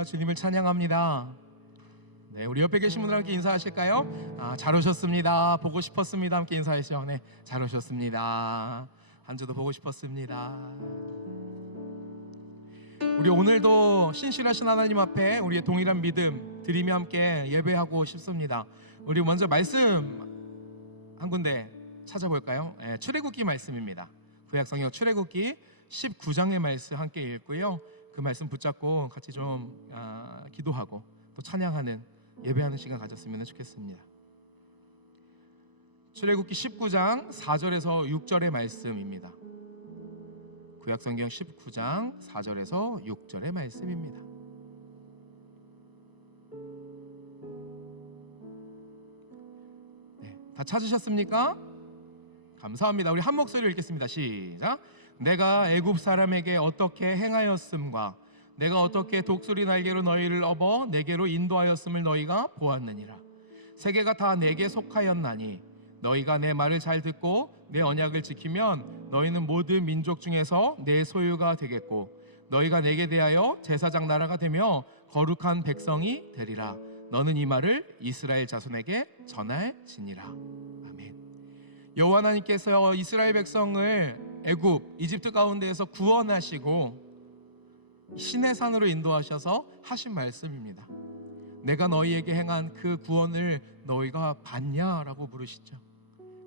할렐루야, 주님을 찬양합니다. 네, 우리 옆에 계신 분들 함께 인사하실까요? 잘 오셨습니다. 보고 싶었습니다. 함께 인사하시죠. 네, 잘 오셨습니다. 한 주도 보고 싶었습니다. 우리 오늘도 신실하신 하나님 앞에 우리의 동일한 믿음 드리며 함께 예배하고 싶습니다. 우리 먼저 말씀 한 군데 찾아볼까요? 네, 출애굽기 말씀입니다. 구약성경 출애굽기 19장의 말씀 함께 읽고요, 그 말씀 붙잡고 같이 좀 기도하고 또 찬양하는 예배하는 시간 가졌으면 좋겠습니다. 출애굽기 19장 4절에서 6절의 말씀입니다. 구약성경 19장 4절에서 6절의 말씀입니다. 네, 다 찾으셨습니까? 감사합니다. 우리 한 목소리로 읽겠습니다. 시작. 내가 애굽 사람에게 어떻게 행하였음과 내가 어떻게 독수리 날개로 너희를 업어 내게로 인도하였음을 너희가 보았느니라. 세계가 다 내게 속하였나니 너희가 내 말을 잘 듣고 내 언약을 지키면 너희는 모든 민족 중에서 내 소유가 되겠고 너희가 내게 대하여 제사장 나라가 되며 거룩한 백성이 되리라. 너는 이 말을 이스라엘 자손에게 전할지니라. 아멘. 여호와 하나님께서 이스라엘 백성을 애굽 이집트 가운데에서 구원하시고 시내산으로 인도하셔서 하신 말씀입니다. 내가 너희에게 행한 그 구원을 너희가 봤냐라고 물으시죠.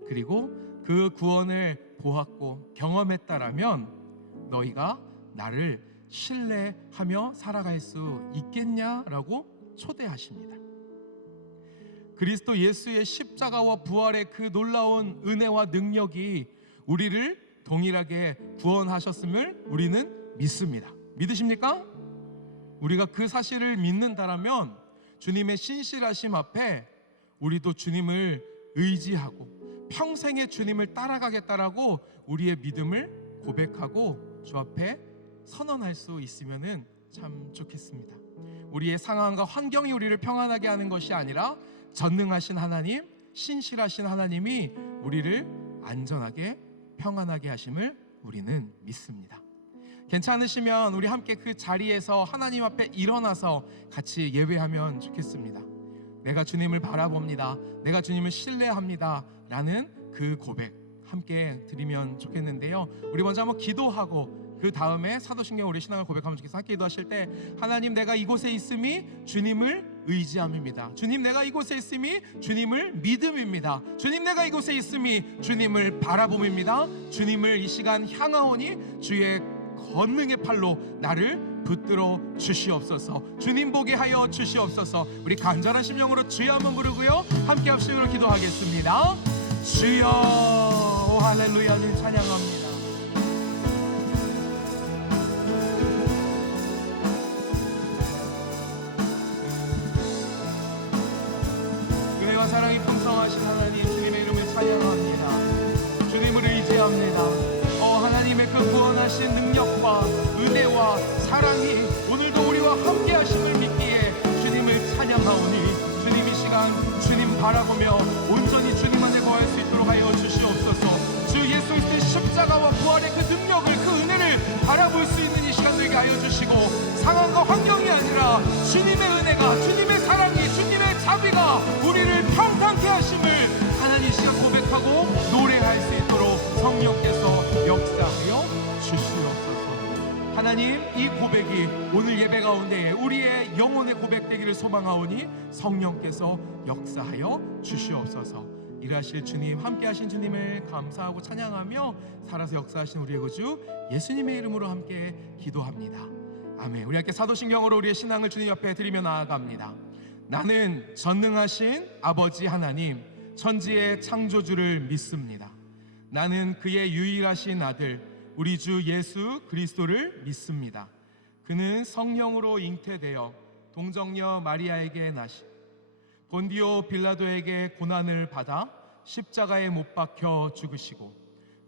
그리고 그 구원을 보았고 경험했다라면 너희가 나를 신뢰하며 살아갈 수 있겠냐라고 초대하십니다. 그리스도 예수의 십자가와 부활의 그 놀라운 은혜와 능력이 우리를 동일하게 구원하셨음을 우리는 믿습니다. 믿으십니까? 우리가 그 사실을 믿는다라면 주님의 신실하심 앞에 우리도 주님을 의지하고 평생의 주님을 따라가겠다라고 우리의 믿음을 고백하고 주 앞에 선언할 수 있으면 참 좋겠습니다. 우리의 상황과 환경이 우리를 평안하게 하는 것이 아니라 전능하신 하나님, 신실하신 하나님이 우리를 안전하게 평안하게 하심을 우리는 믿습니다. 괜찮으시면 우리 함께 그 자리에서 하나님 앞에 일어나서 같이 예배하면 좋겠습니다. 내가 주님을 바라봅니다, 내가 주님을 신뢰합니다 라는 그 고백 함께 드리면 좋겠는데요, 우리 먼저 한번 기도하고 그 다음에 사도신경 우리 신앙을 고백하면 좋겠습니다. 함께 기도하실 때 하나님, 내가 이곳에 있음이 주님을 의지함입니다. 주님, 내가 이곳에 있음이 주님을 믿음입니다. 주님, 내가 이곳에 있음이 주님을 바라봄입니다. 주님을 이 시간 향하오니 주의 권능의 팔로 나를 붙들어 주시옵소서. 주님 보게 하여 주시옵소서. 우리 간절한 심령으로 주여 한번 부르고요, 함께 합심으로 기도하겠습니다. 주여. 오 할렐루야. 주님 찬양합니다. 은혜와 사랑이 풍성하신 하나님, 주님의 이름을 찬양합니다. 주님을 의지합니다. 하나님의 그 구원하신 능력과 은혜와 사랑이 오늘도 우리와 함께 하심을 믿기에 주님을 찬양하오니 주님 이 시간 주님 바라보며 온전히 주님 안에 거할 수 있도록 하여 주시옵소서. 주 예수 그리스도의 십자가와 부활의 그 능력을, 그 은혜를 바라볼 수 있는 이 시간 되게 하여 주시고, 상황과 환경이 아니라 주님의 은혜가, 주님의 사랑이, 주님의 자비가 우리를 평탄케 하심을 하나님 이 시간 고백하고 노래할 수 있도록 성령께서 역사하여 주시옵소서. 하나님, 이 고백이 오늘 예배 가운데 우리의 영혼의 고백되기를 소망하오니 성령께서 역사하여 주시옵소서. 일하실 주님, 함께하신 주님을 감사하고 찬양하며 살아서 역사하신 우리의 구주 예수님의 이름으로 함께 기도합니다. 아멘. 우리 함께 사도신경으로 우리의 신앙을 주님 옆에 드리며 나아갑니다. 나는 전능하신 아버지 하나님, 천지의 창조주를 믿습니다. 나는 그의 유일하신 아들 우리 주 예수 그리스도를 믿습니다. 그는 성령으로 잉태되어 동정녀 마리아에게 나시 본디오 빌라도에게 고난을 받아 십자가에 못 박혀 죽으시고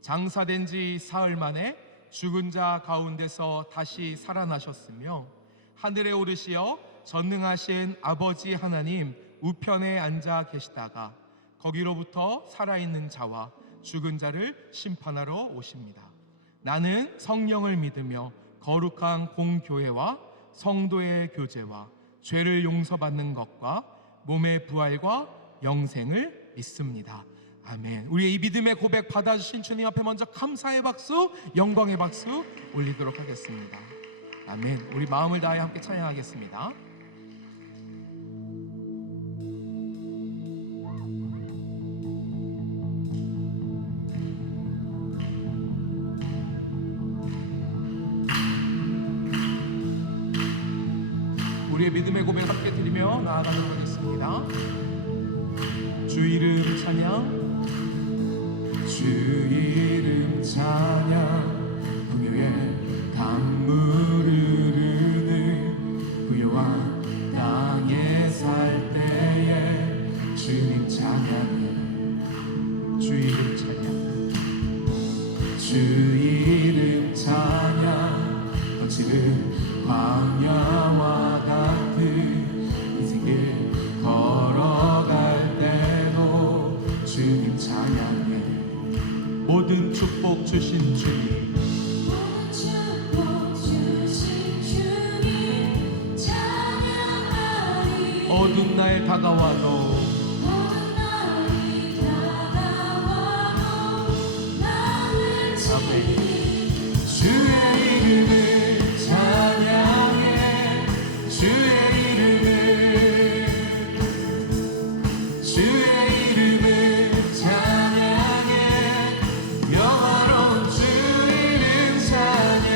장사된 지 사흘 만에 죽은 자 가운데서 다시 살아나셨으며 하늘에 오르시어 전능하신 아버지 하나님 우편에 앉아 계시다가 거기로부터 살아있는 자와 죽은 자를 심판하러 오십니다. 나는 성령을 믿으며 거룩한 공교회와 성도의 교제와 죄를 용서받는 것과 몸의 부활과 영생을 믿습니다. 아멘. 우리의 이 믿음의 고백 받아주신 주님 앞에 먼저 감사의 박수, 영광의 박수 올리도록 하겠습니다. 아멘. 우리 마음을 다해 함께 찬양하겠습니다. 우리의 믿음의 고백 함께 드리며 나아가도록 하겠습니다. 주 이름 찬양, 주 이름 찬양. 풍요의 강물 흐르는 부요한 땅에 살 때에 주님 찬양해. 주 이름 찬양, 주 이름 찬양. 거칠은 광야와 같은 인생길 걸어갈 때도 주님 찬양해. 모든 축복 주신 주님, 모든 축복 주신 주님 찬양하리. 어두운 날 다가와도 모든 날이 다가와도 나를 지키리. 주의 이름을 찬양해. 주의 이름을 찬양해. 영화로운 주 이름 찬양.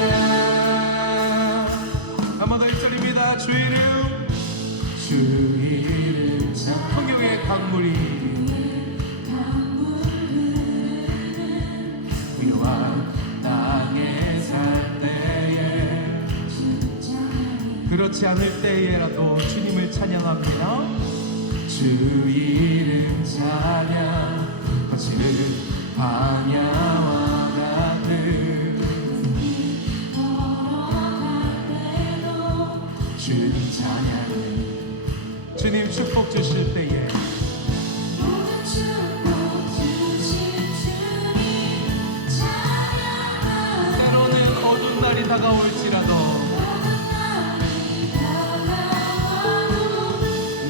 한 번 더 1절입니다. 주 이름, 주 이름 찬양. 성경의 강물이 위로한 땅에 살 때에, 그렇지 않을 때에라도 주님을 찬양합니다. 주 이름 찬양. 거칠은 광야와 같은 주님 찬양. 주님 축복 주실 때에 모든 축복 주신 주님 찬양하리. 때로는 어두운 날이 다가올지라도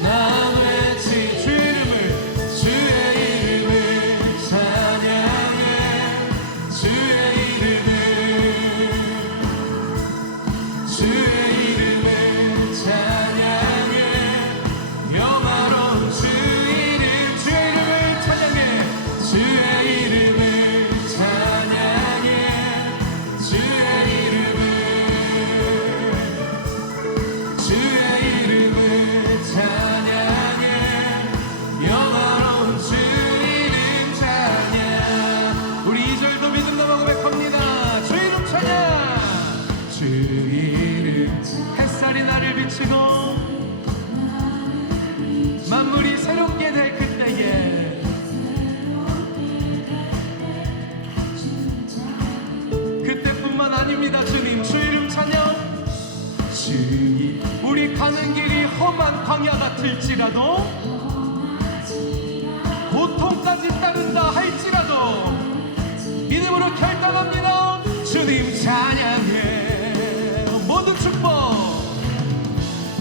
난 외치 주의 이름을, 주의 이름을 찬양해. 주의 이름을, 주의 이름을 찬양해. 영화로운 주 이름, 주의 이름을 찬양해. 주의 이름을 찬양해. 주의 이름을, 주의 이름을 찬양해. 영화로운 주 이름 찬양. 우리 2절도 믿음 넘어 고백합니다. 주 이름 찬양. 주 이름 찬양. 햇살이 나를 비추고 만물이 새롭게 될 그때에, 그때뿐만 아닙니다. 주님 주 이름 찬양. 우리 가는 길이 험한 광야 같을지라도, 고통까지 따른다 할지라도 믿음으로 결단합니다. 주님 찬양해. 모든 축복,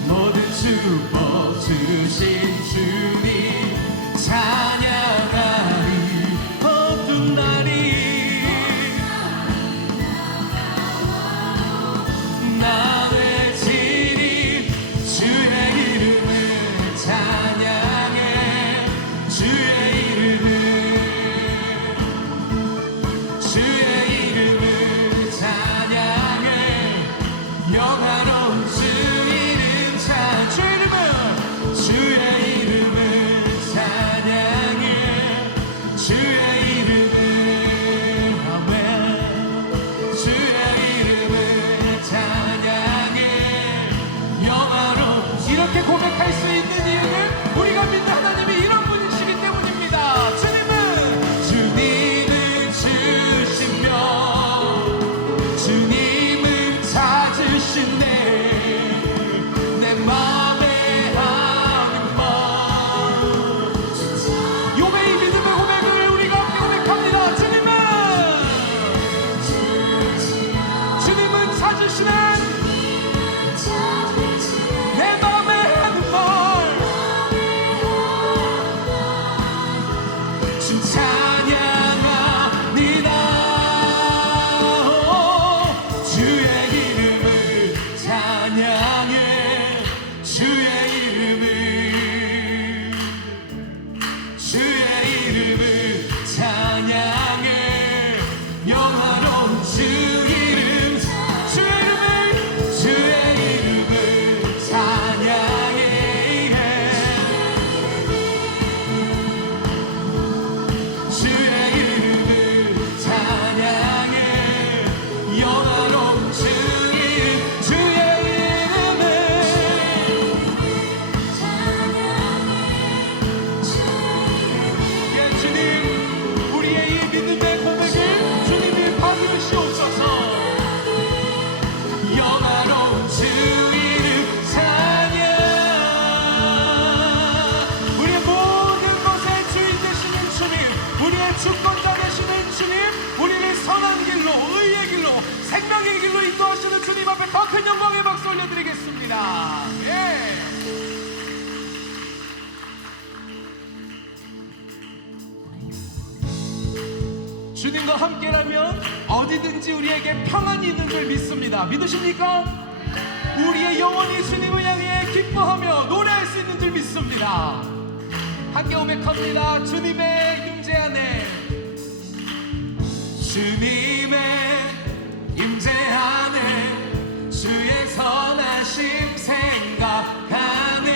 모든 축복 주신 주님 찬양하리. 어두운 날이 나 외치리. 주의 이름을 찬양해. 주의 이름을, 주의 이름을 찬양해. 영화로운 주 이름 찬양. 주의 이름을 찬양해. 주의 이름을, 아멘. 주의 이름을 찬양해. 영화로운, 이렇게 고백할 수 있는 이유는 우리가 믿는 하나님이 이런 분이시기 때문입니다. 주님은 주시며 주님은 찾으시네. 내 맘에 하는 맘. 요배의 믿음의 고백을 우리가 함께 고백합니다. 주님은 찾으시는 주의 이름을 찬양해 영화로운 주 이름 주의 이름을 찬양해 주의 이름을 찬양해 영화로운 주 이름 주의 이름을 예 주님 우리의 이 믿음의 고백을 주님이 받으시옵소서 영화로운 주 이름 찬양 우리의 모든 것의 주인 되시는 주님 우리의 주권자 되시는 주님 우리를 선한 길로 의의 길로 생명의 길로 인도하시는 주님 앞에 더 큰 영광의 박수 올려드리겠습니다. 예. 주님과 함께라면 어디든지 우리에게 평안이 있는 줄 믿습니다. 믿으십니까? 우리의 영혼이 주님을 향해 기뻐하며 노래할 수 있는 줄 믿습니다. 함께 고백합니다. 주님의 임재 안에 주님의 임재 안에 주의 선하심 생각하네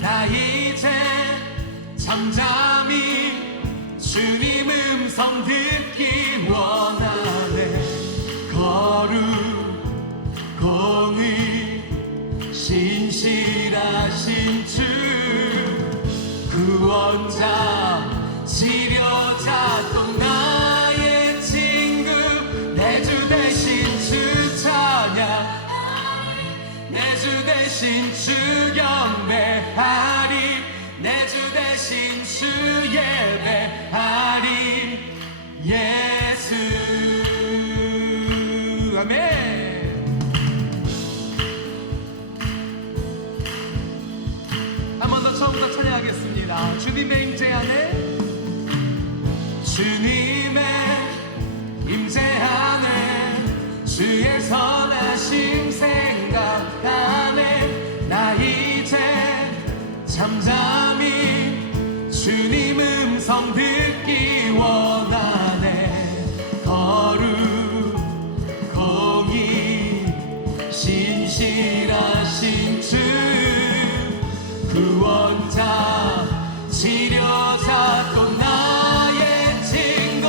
나 이제 잠잠히 주님 음성 듣기 원하네 거룩 공의 신실하신 주 구원자 치료자 또 나의 친구 내 주 대신 주 찬양 내 주 대신 주 경배하리 내 주 대신 주 예배하리 예수 아멘. 한 번 더 처음부터 찬양하겠습니다. 주님의 임재 안에 주님의 임재 안에 주의 선하심 생각하네 나 이제 잠잠히 주님 음성 듣기 원하네 거룩 공의 신실하신 주 구원자 치료자 또 나의 친구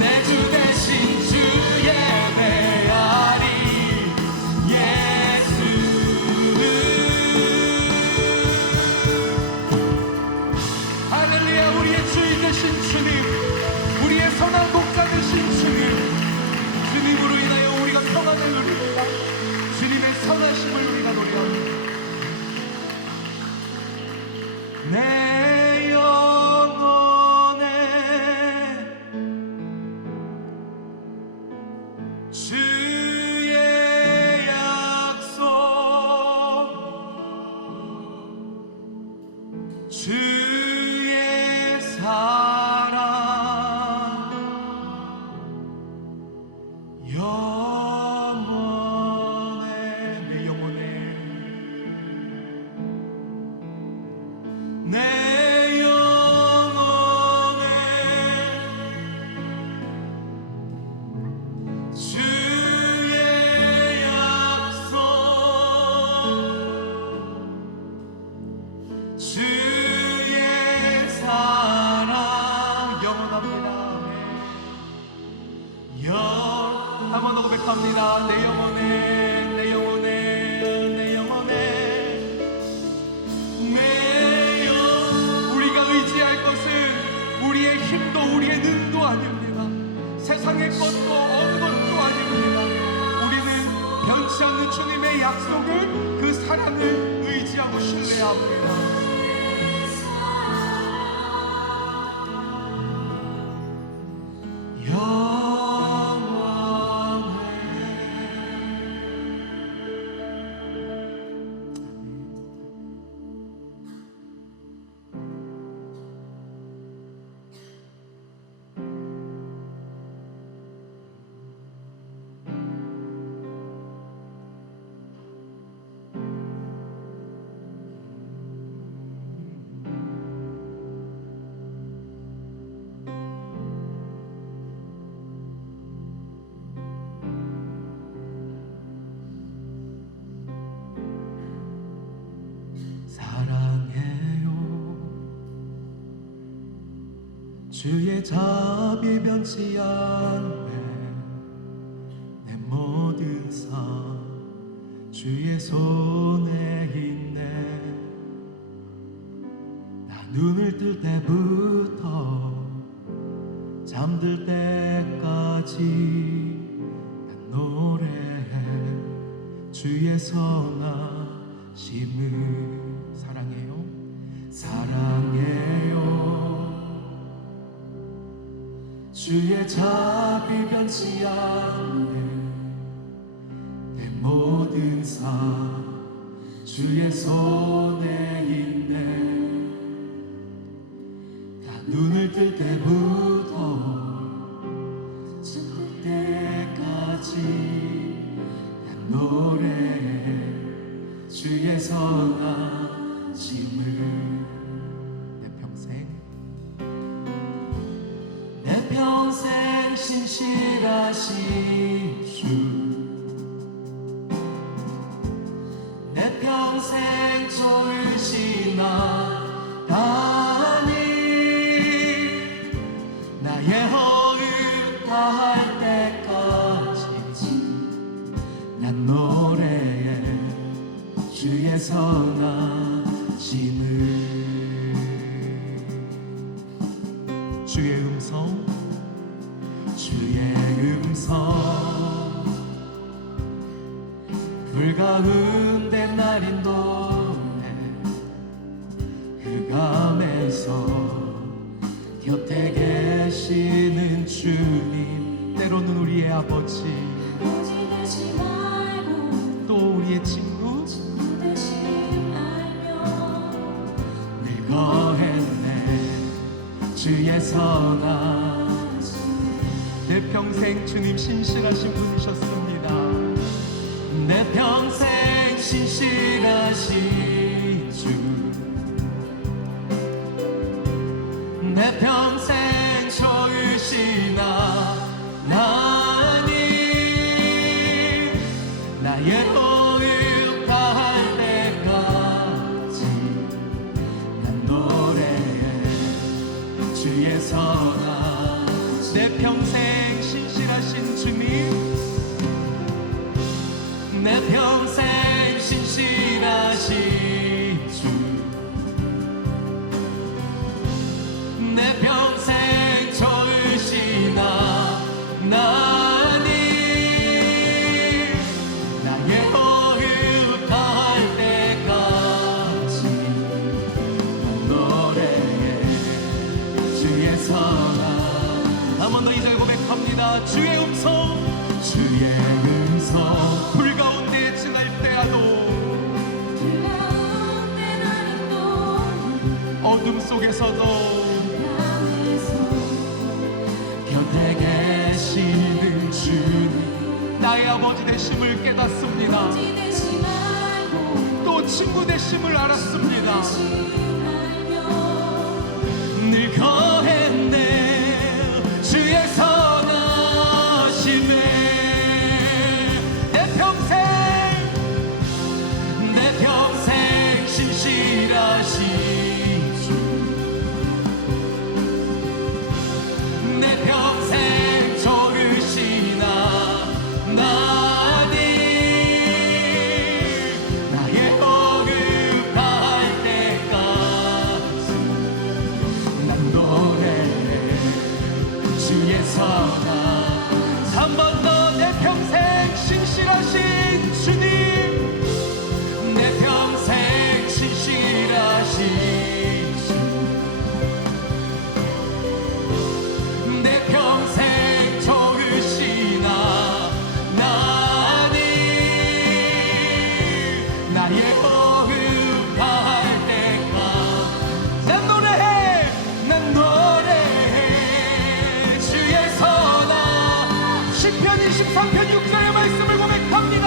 내 주 대신 주 예배하리 예수. 할렐루야. 우리의 주인 되신 주님, 우리의 선한 목자 되신 주님, 주님으로 인하여 우리가 평안을 누립니다. 주님의 선하심을 우리가 노래합니다. 내 영혼에 주의 약속, 주의 사랑 영원해. 내 영혼에 내 영혼에 주의 약속, 주의 사랑 영원합니다. 한 번 더 고백합니다. 내 영혼에 내 영혼에 내 영혼에 내 영. 우리가 의지할 것은 우리의 힘도 우리의 능도 아닙니다. 세상의 것도 어느 것도 아닙니다. 우리는 변치 않는 주님의 약속을, 그 사랑을 의지하고 신뢰합니다. 주의 자비 변치 않네. 내 모든 삶 주의 손에 있네. 나 눈을 뜰 때부터 잠들 때까지 난 노래해 주의 선하심을. 사랑해요 사랑해요. 주의 자비 변치 않네. 내 모든 삶 주의 손에 있네. 다 눈을 뜰 때부터 잠들 때까지 난 노래해 주의 선하심을. 내 평생 신실하신 주, 내 평생 좋으신 하나님, 나의 허물 다할 때까지 난 노래해 주의 선하심을. 주의 음성, 주의 음성, 불 가운데 날인 노래 흑암에서 곁에 계시는 주님. 때로는 우리의 아버지, 되지 말고 또 우리의 친구, 대신 알며 늘 거했네 주의 선하심. 내 평생 주님 신실하신 분이셨습니다. 내 평생 신실하신 주, 내 평생 좋으신 하나님, 나의 호흡 다할 때까지 난 노래해 주의 선하. 내 평생 신실하신 주님, 내 평생 신실하신 주, 내 평생 좋으시나 나니, 나의 호흡 다할 때까지 노래해 주의 선한. 한 번 더 이 절 고백합니다. 주의 음성, 주의 음성, 불 가운데 지날 때라도, 어둠 속에서도 곁에 계시는 주님, 나의 아버지 되심을 깨닫습니다. 또 친구 되심을 알았습니다. 늘 거했네 주의 선하심에, 내 평생 신실하신 주, 내 평생 좋으시나 나니, 나의 호흡 다할 때까지 난 노래해 주의 선한. 한 번 더 내 평생 신실하신 주님, 내 평생 신실하신 주, 내 평생 좋으시나 나니, 나의 호흡 다할 때까지 난 노래해 주의 선한. 시편 23편 6절의 말씀을 고백합니다.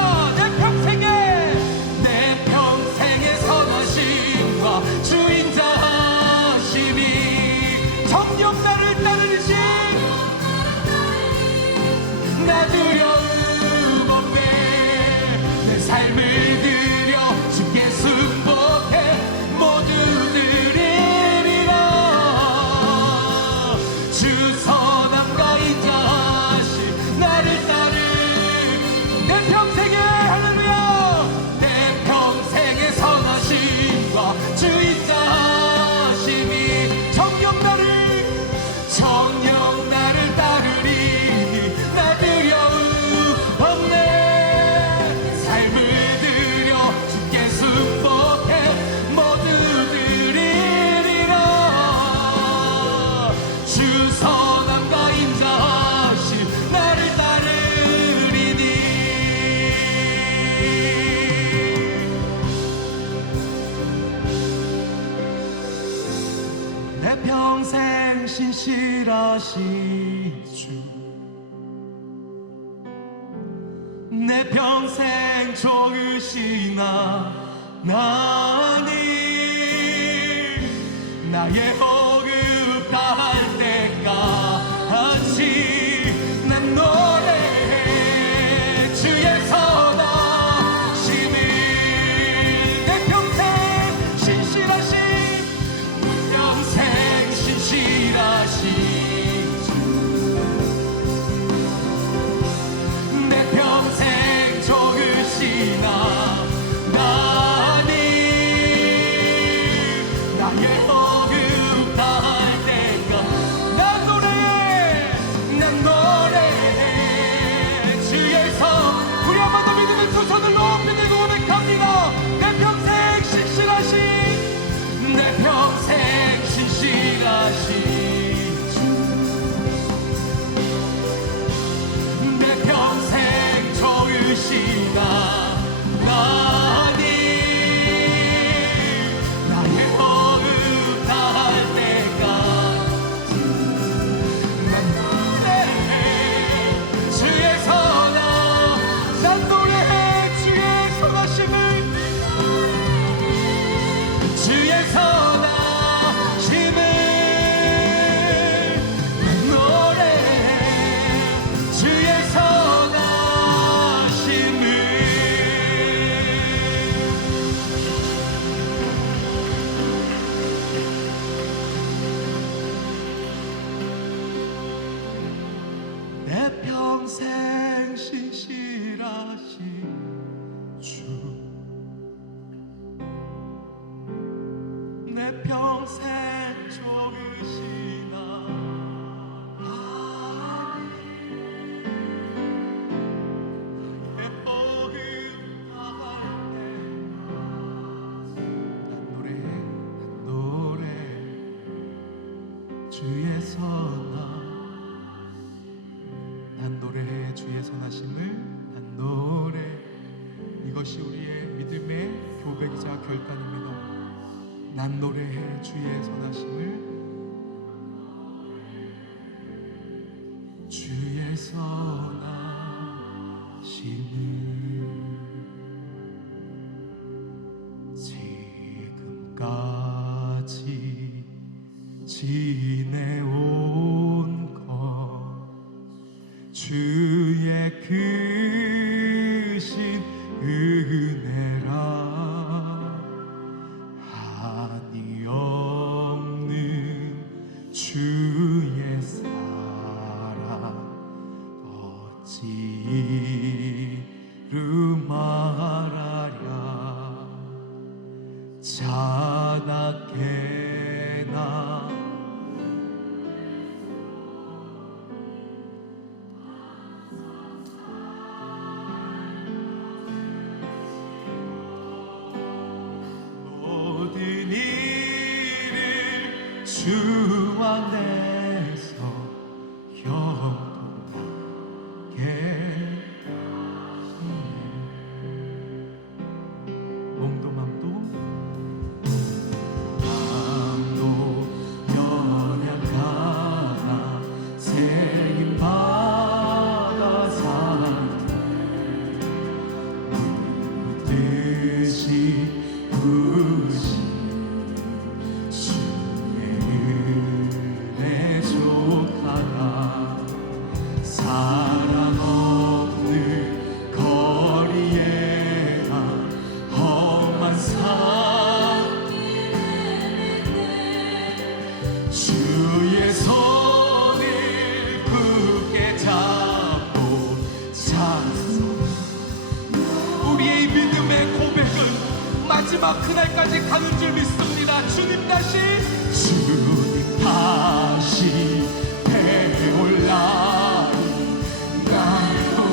내 평생의 선하심과 주인자심이 정녕 나를 따르신, 나 두려움 없네. 내 삶을 드려 주께 승복해 모두 드리리라. 주 선함과 인자하심 나를 따르, 내 평생에 할렐루야, 내 평생의 선하심과 주 인자하심이 정녕 나를 따르리니 나 두려움 없네. 삶을 드려 주께 승복해 모두 드리리라. 주 선함과 인자하심 나를 따르리니. 내 평생 신실하신 주, 내 평생 좋으시나 나니, 나의 호흡 다할 때까지 난 노래해 주의 선하심을. 내 평생 신실하신, 내 평생 신실하신 주, 내 평생 좋으시나 나니, 나의 호흡 다할 때가 난 노래해 주의 선. 우리 한 번 더 믿음의 두 손을 높이 들고 고백합니다. 내 평생 신실하신, 내 평생 신실하신 주, 내 평생 좋으시나 나니, 나의 호흡 다할 때까지 난 노래해 주의 선하. 난 노래해 주의 선하심을, 주의 선하심을. 난 노래해 주의 선하심을. 평생 신실하신 주, 내 평생 좋으시나 하니 나의 어음 다할 때 난 노래 주의 선하, 난 노래해 주의 선하심을, 난 노래. 이것이 우리의 믿음의 교백이자 결단입니다. 난 노래해 주의 선하심을, 주의 선하심을. 지금까지 지내온 것 주의 크신 은혜라. 한이 없는 주의 사랑 어찌 이루 말하랴. 자나깨나 모든 일을 주 안에서 형통하게 몸도 맘도 연약하나 세임 받아 살때 뜻이 부신 주의 은혜 족하다. 사랑 없는 거리에 험한 주의 손을 굳게 잡고 찬송. 우리의 믿음의 고백은 마지막 그날까지 가는 줄 믿습니다. 주님 다시 되올라 나로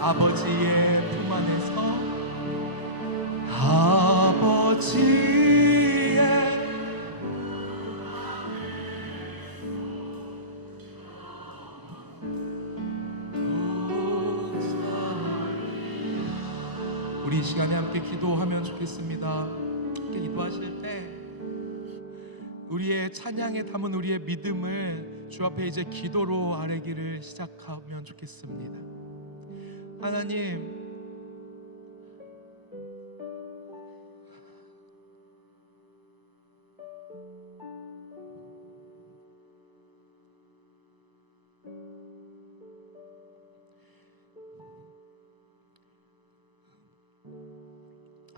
아버지의 품 안에서 아버지의 우리 이 시간에 함께 기도하면 좋겠습니다. 함께 기도하실 때 우리의 찬양에 담은 우리의 믿음을 주 앞에 이제 기도로 아뢰기를 시작하면 좋겠습니다. 하나님,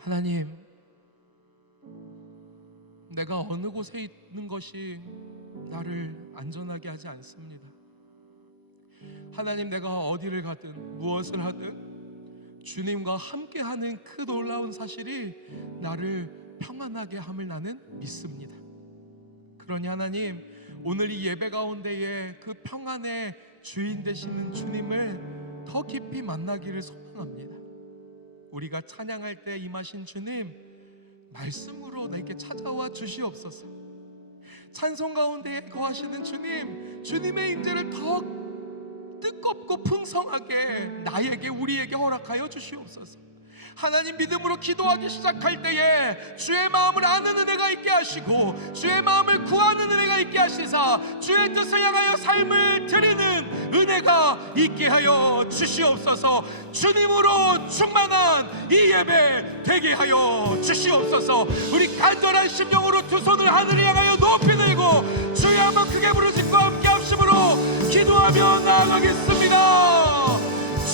하나님, 내가 어느 곳에 있는 것이 나를 안전하게 하지 않습니다. 하나님, 내가 어디를 가든 무엇을 하든 주님과 함께하는 그 놀라운 사실이 나를 평안하게 함을 나는 믿습니다. 그러니 하나님, 오늘 이 예배 가운데에 그 평안의 주인 되시는 주님을 더 깊이 만나기를 소망합니다. 우리가 찬양할 때 임하신 주님, 말씀으로 내게 찾아와 주시옵소서. 찬송 가운데 거하시는 주님, 주님의 임재를 더 뜨겁고 풍성하게 나에게, 우리에게 허락하여 주시옵소서. 하나님, 믿음으로 기도하기 시작할 때에 주의 마음을 아는 은혜가 있게 하시고 주의 마음을 구하는 은혜가 있게 하시사 주의 뜻을 향하여 삶을 드리는 은혜가 있게 하여 주시옵소서. 주님으로 충만한 이 예배 되게 하여 주시옵소서. 우리 간절한 심령으로 두 손을 하늘을 향하여 높이 들고 주의 한번 크게 부르짖고 함께 합심으로 기도하며 나아가겠습니다.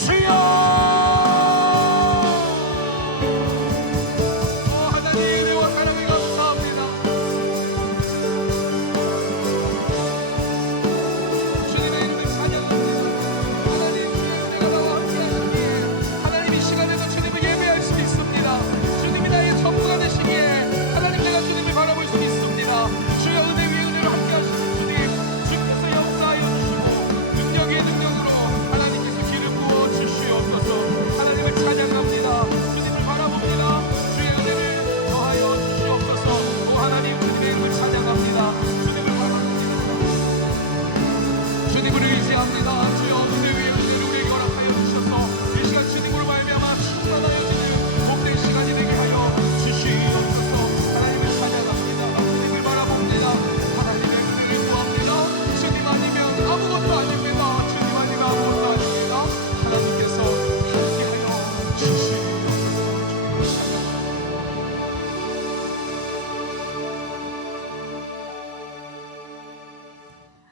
주여,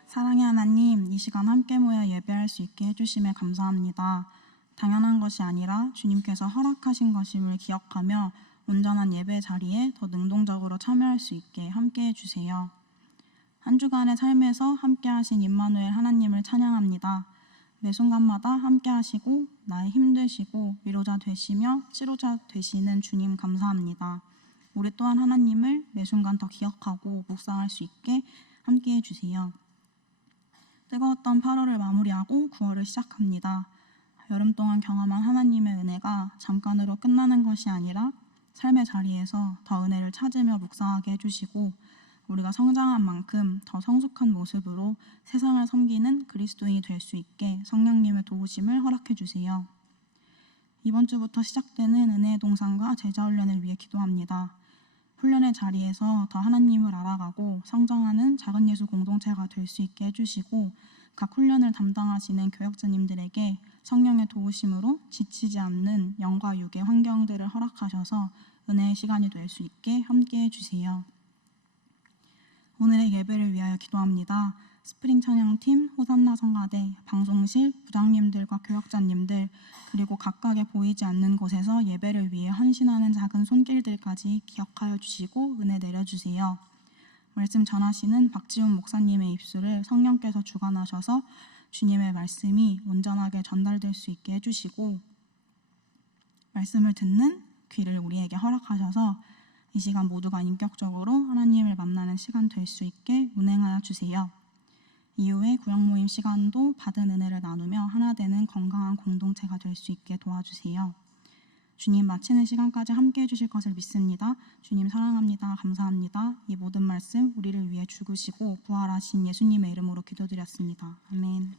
사랑의 하나님, 이 시간 함께 모여 예배할 수 있게 해주심에 감사합니다. 당연한 것이 아니라 주님께서 허락하신 것임을 기억하며 온전한 예배 자리에 더 능동적으로 참여할 수 있게 함께 해주세요. 한 주간의 삶에서 함께 하신 임마누엘 하나님을 찬양합니다. 매 순간마다 함께 하시고 나의 힘 되시고 위로자 되시며 치료자 되시는 주님 감사합니다. 우리 또한 하나님을 매 순간 더 기억하고 묵상할 수 있게 함께 해주세요. 뜨거웠던 8월을 마무리하고 9월을 시작합니다. 여름 동안 경험한 하나님의 은혜가 잠깐으로 끝나는 것이 아니라 삶의 자리에서 더 은혜를 찾으며 묵상하게 해주시고 우리가 성장한 만큼 더 성숙한 모습으로 세상을 섬기는 그리스도인이 될 수 있게 성령님의 도우심을 허락해 주세요. 이번 주부터 시작되는 은혜의 동산과 제자 훈련을 위해 기도합니다. 훈련의 자리에서 더 하나님을 알아가고 성장하는 작은 예수 공동체가 될 수 있게 해주시고 각 훈련을 담당하시는 교역자님들에게 성령의 도우심으로 지치지 않는 영과 육의 환경들을 허락하셔서 은혜의 시간이 될 수 있게 함께 해주세요. 오늘의 예배를 위하여 기도합니다. 스프링 찬양팀, 호산나 성가대, 방송실, 부장님들과 교역자님들 그리고 각각의 보이지 않는 곳에서 예배를 위해 헌신하는 작은 손길들까지 기억하여 주시고 은혜 내려주세요. 말씀 전하시는 박지훈 목사님의 입술을 성령께서 주관하셔서 주님의 말씀이 온전하게 전달될 수 있게 해주시고 말씀을 듣는 귀를 우리에게 허락하셔서 이 시간 모두가 인격적으로 하나님을 만나는 시간 될 수 있게 운행하여 주세요. 이후에 구역 모임 시간도 받은 은혜를 나누며 하나 되는 건강한 공동체가 될 수 있게 도와주세요. 주님 마치는 시간까지 함께 해주실 것을 믿습니다. 주님 사랑합니다. 감사합니다. 이 모든 말씀 우리를 위해 죽으시고 부활하신 예수님의 이름으로 기도드렸습니다. 아멘.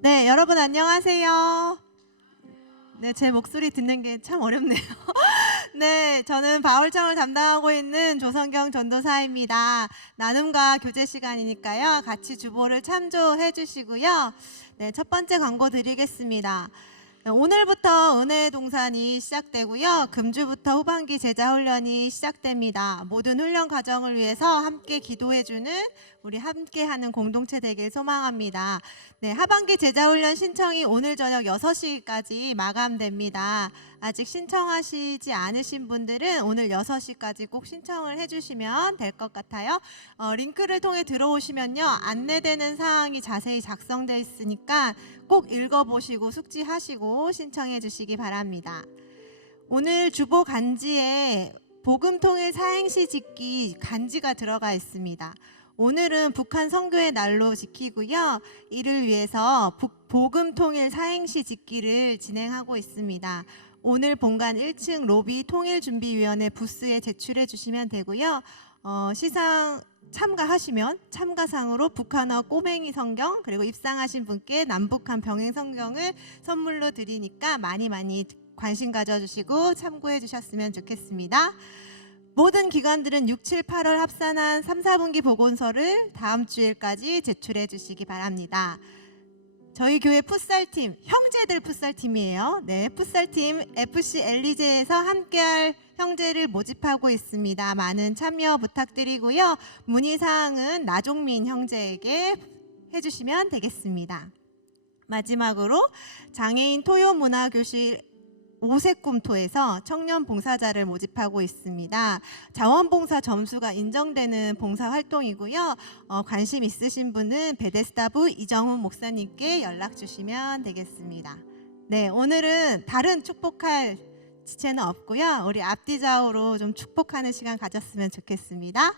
네, 여러분 안녕하세요. 네, 제 목소리 듣는 게 참 어렵네요. 네, 저는 바울청을 담당하고 있는 조성경 전도사입니다. 나눔과 교제 시간이니까요. 같이 주보를 참조해 주시고요. 네, 첫 번째 광고 드리겠습니다. 오늘부터 은혜의 동산이 시작되고요. 금주부터 후반기 제자 훈련이 시작됩니다. 모든 훈련 과정을 위해서 함께 기도해주는 우리 함께하는 공동체 되길 소망합니다. 네, 하반기 제자 훈련 신청이 오늘 저녁 6시까지 마감됩니다. 아직 신청하시지 않으신 분들은 오늘 6시까지 꼭 신청을 해주시면 될 것 같아요. 링크를 통해 들어오시면요, 안내되는 사항이 자세히 작성되어 있으니까 꼭 읽어보시고 숙지하시고 신청해 주시기 바랍니다. 오늘 주보 간지에 복음통일 사행시 짓기 간지가 들어가 있습니다. 오늘은 북한 선교의 날로 지키고요. 이를 위해서 복음통일 사행시 짓기를 진행하고 있습니다. 오늘 본관 1층 로비 통일준비위원회 부스에 제출해 주시면 되고요. 시상 참가하시면 참가상으로 북한어 꼬맹이 성경, 그리고 입상하신 분께 남북한 병행 성경을 선물로 드리니까 많이 관심 가져주시고 참고해 주셨으면 좋겠습니다. 모든 기관들은 6, 7, 8월 합산한 3, 4분기 보건서를 다음 주일까지 제출해 주시기 바랍니다. 저희 교회 풋살팀, 형제들 풋살팀이에요. 네, 풋살팀 FC 엘리제에서 함께할 형제를 모집하고 있습니다. 많은 참여 부탁드리고요. 문의사항은 나종민 형제에게 해주시면 되겠습니다. 마지막으로 장애인 토요문화교실 오색꿈토에서 청년 봉사자를 모집하고 있습니다. 자원봉사 점수가 인정되는 봉사활동이고요. 관심 있으신 분은 베데스다부 이정훈 목사님께 연락 주시면 되겠습니다. 네, 오늘은 다른 축복할 지체는 없고요. 우리 앞뒤 좌우로 좀 축복하는 시간 가졌으면 좋겠습니다.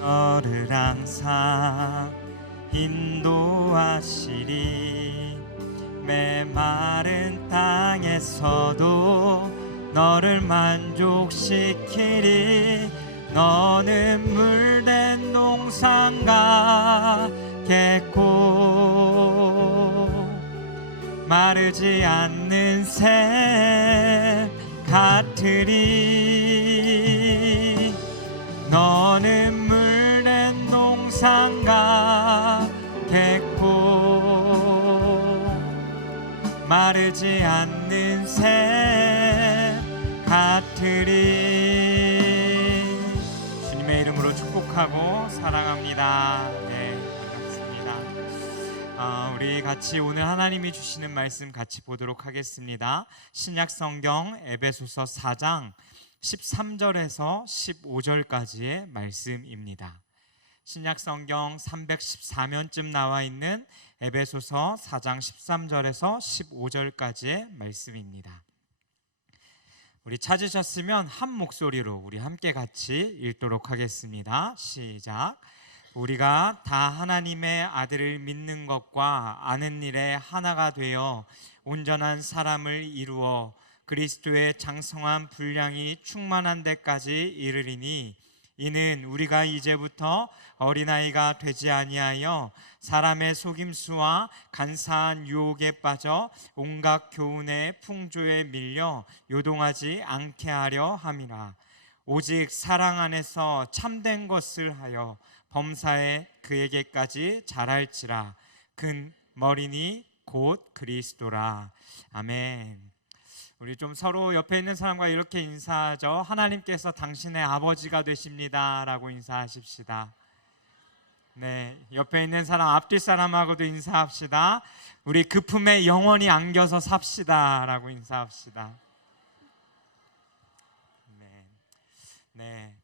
너를 항상 인도하시리. 메마른 땅에서도 너를 만족시키리. 너는 물된 농산과 겠고 마르지 않는 샘 같으리. 너는 물된 농산과 겠고 마르지 않는 샘 같으리. 주님의 이름으로 축복하고 사랑합니다. 네, 반갑습니다. 우리 같이 오늘 하나님이 주시는 말씀 같이 보도록 하겠습니다. 신약 성경 에베소서 4장 13절에서 15절까지의 말씀입니다. 신약 성경 314면쯤 나와 있는 에베소서 4장 13절에서 15절까지의 말씀입니다. 우리 찾으셨으면 한 목소리로 우리 함께 같이 읽도록 하겠습니다. 시작. 우리가 다 하나님의 아들을 믿는 것과 아는 일에 하나가 되어 온전한 사람을 이루어 그리스도의 장성한 분량이 충만한 데까지 이르리니, 이는 우리가 이제부터 어린아이가 되지 아니하여 사람의 속임수와 간사한 유혹에 빠져 온갖 교훈의 풍조에 밀려 요동하지 않게 하려 함이라. 오직 사랑 안에서 참된 것을 하여 범사에 그에게까지 자랄지라. 근 머리니 곧 그리스도라. 아멘. 우리 좀 서로 옆에 있는 사람과 이렇게 인사하죠. 하나님께서 당신의 아버지가 되십니다 라고 인사하십시다. 네, 옆에 있는 사람, 앞뒤 사람하고도 인사합시다. 우리 그 품에 영원히 안겨서 삽시다 라고 인사합시다. 네.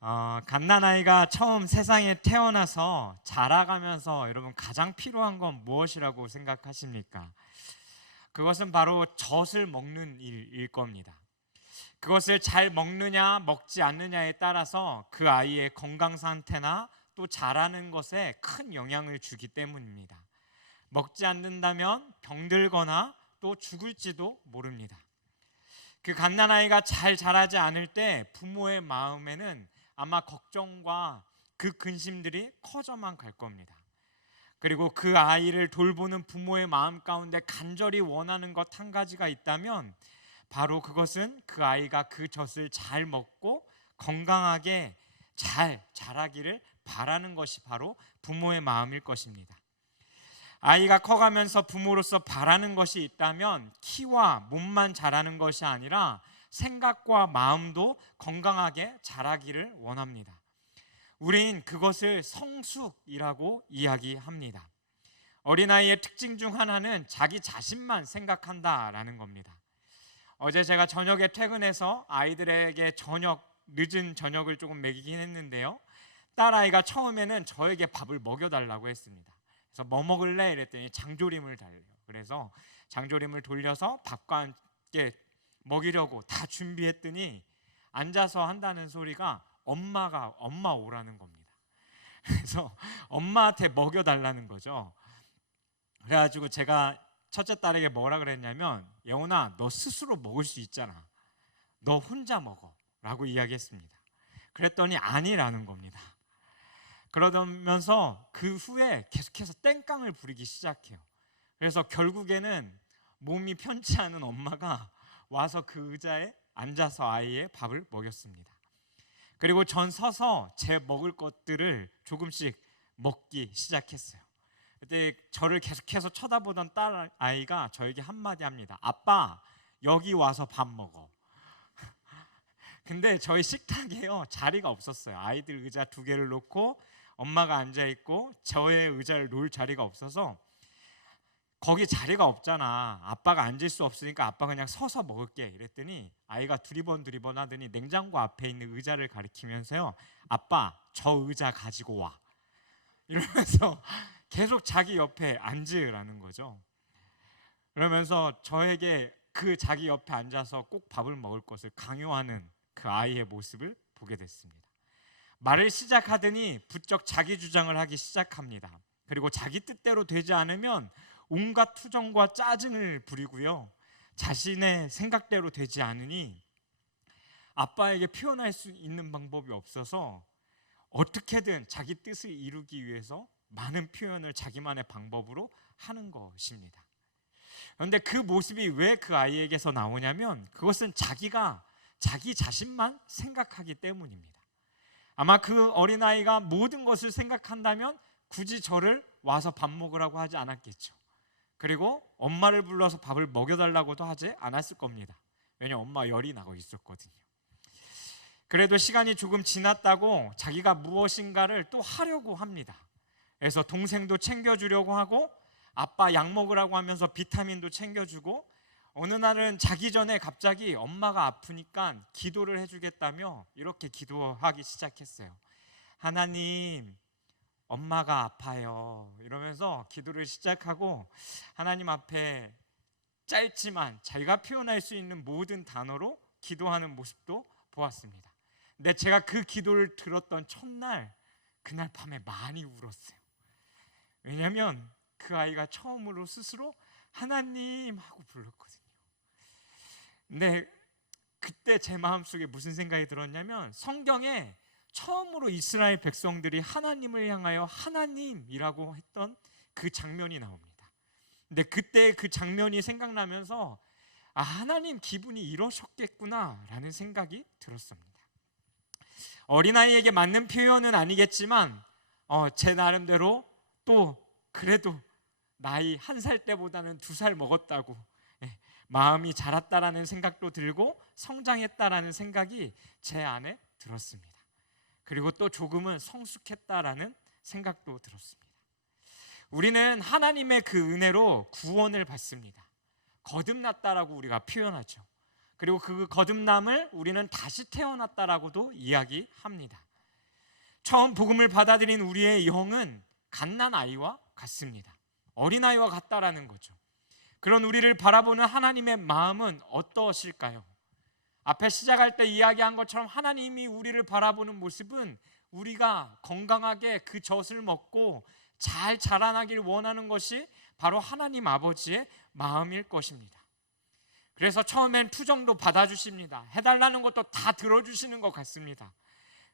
갓난아이가 처음 세상에 태어나서 자라가면서 여러분 가장 필요한 건 무엇이라고 생각하십니까? 그것은 바로 젖을 먹는 일일 겁니다. 그것을 잘 먹느냐 먹지 않느냐에 따라서 그 아이의 건강 상태나 또 자라는 것에 큰 영향을 주기 때문입니다. 먹지 않는다면 병들거나 또 죽을지도 모릅니다. 그 갓난아이가 잘 자라지 않을 때 부모의 마음에는 아마 걱정과 그 근심들이 커져만 갈 겁니다. 그리고 그 아이를 돌보는 부모의 마음 가운데 간절히 원하는 것 한 가지가 있다면 바로 그것은 그 아이가 그 젖을 잘 먹고 건강하게 잘 자라기를 바라는 것이 바로 부모의 마음일 것입니다. 아이가 커가면서 부모로서 바라는 것이 있다면 키와 몸만 자라는 것이 아니라 생각과 마음도 건강하게 자라기를 원합니다. 우린 그것을 성숙이라고 이야기합니다. 어린아이의 특징 중 하나는 자기 자신만 생각한다라는 겁니다. 어제 제가 저녁에 퇴근해서 아이들에게 늦은 저녁을 조금 먹이긴 했는데요. 딸아이가 처음에는 저에게 밥을 먹여달라고 했습니다. 그래서 뭐 먹을래? 이랬더니 장조림을 달래요. 그래서 장조림을 돌려서 밥과 함께 먹이려고 다 준비했더니 앉아서 한다는 소리가 엄마 오라는 겁니다. 그래서 엄마한테 먹여달라는 거죠. 그래가지고 제가 첫째 딸에게 뭐라 그랬냐면, 예원아, 너 스스로 먹을 수 있잖아. 너 혼자 먹어 라고 이야기했습니다. 그랬더니 아니라는 겁니다. 그러면서 그 후에 계속해서 땡깡을 부리기 시작해요. 그래서 결국에는 몸이 편치 않은 엄마가 와서 그 의자에 앉아서 아이의 밥을 먹였습니다. 그리고 전 서서 제 먹을 것들을 조금씩 먹기 시작했어요. 그때 저를 계속해서 쳐다보던 딸 아이가 저에게 한마디 합니다. 아빠, 여기 와서 밥 먹어. 근데 저희 식탁에요, 자리가 없었어요. 아이들 의자 2개를 놓고 엄마가 앉아 있고 저의 의자를 놓을 자리가 없어서, 거기 자리가 없잖아, 아빠가 앉을 수 없으니까 아빠 그냥 서서 먹을게 이랬더니 아이가 두리번 하더니 냉장고 앞에 있는 의자를 가리키면서요, 아빠, 저 의자 가지고 와 이러면서 계속 자기 옆에 앉으라는 거죠. 그러면서 저에게 그 자기 옆에 앉아서 꼭 밥을 먹을 것을 강요하는 그 아이의 모습을 보게 됐습니다. 말을 시작하더니 부쩍 자기 주장을 하기 시작합니다. 그리고 자기 뜻대로 되지 않으면 온갖 투정과 짜증을 부리고요, 자신의 생각대로 되지 않으니 아빠에게 표현할 수 있는 방법이 없어서 어떻게든 자기 뜻을 이루기 위해서 많은 표현을 자기만의 방법으로 하는 것입니다. 그런데 그 모습이 왜 그 아이에게서 나오냐면, 그것은 자기가 자기 자신만 생각하기 때문입니다. 아마 그 어린아이가 모든 것을 생각한다면 굳이 저를 와서 밥 먹으라고 하지 않았겠죠. 그리고 엄마를 불러서 밥을 먹여달라고도 하지 않았을 겁니다. 왜냐하면 엄마 열이 나고 있었거든요. 그래도 시간이 조금 지났다고 자기가 무엇인가를 또 하려고 합니다. 그래서 동생도 챙겨주려고 하고 아빠 약 먹으라고 하면서 비타민도 챙겨주고, 어느 날은 자기 전에 갑자기 엄마가 아프니까 기도를 해주겠다며 이렇게 기도하기 시작했어요. 하나님, 엄마가 아파요 이러면서 기도를 시작하고 하나님 앞에 짧지만 자기가 표현할 수 있는 모든 단어로 기도하는 모습도 보았습니다. 근데 제가 그 기도를 들었던 첫날, 그날 밤에 많이 울었어요. 왜냐하면 그 아이가 처음으로 스스로 하나님 하고 불렀거든요. 근데 그때 제 마음속에 무슨 생각이 들었냐면, 성경에 처음으로 이스라엘 백성들이 하나님을 향하여 하나님이라고 했던 그 장면이 나옵니다. 근데 그때 그 장면이 생각나면서 하나님 기분이 이러셨겠구나라는 생각이 들었습니다. 어린아이에게 맞는 표현은 아니겠지만 제 나름대로 또 그래도 나이 1살 때보다는 2살 먹었다고 마음이 자랐다라는 생각도 들고 성장했다라는 생각이 제 안에 들었습니다. 그리고 또 조금은 성숙했다라는 생각도 들었습니다. 우리는 하나님의 그 은혜로 구원을 받습니다. 거듭났다라고 우리가 표현하죠. 그리고 그 거듭남을 우리는 다시 태어났다라고도 이야기합니다. 처음 복음을 받아들인 우리의 영은 갓난아이와 같습니다. 어린아이와 같다라는 거죠. 그런 우리를 바라보는 하나님의 마음은 어떠실까요? 앞에 시작할 때 이야기한 것처럼 하나님이 우리를 바라보는 모습은 우리가 건강하게 그 젖을 먹고 잘 자라나길 원하는 것이 바로 하나님 아버지의 마음일 것입니다. 그래서 처음엔 투정도 받아주십니다. 해달라는 것도 다 들어주시는 것 같습니다.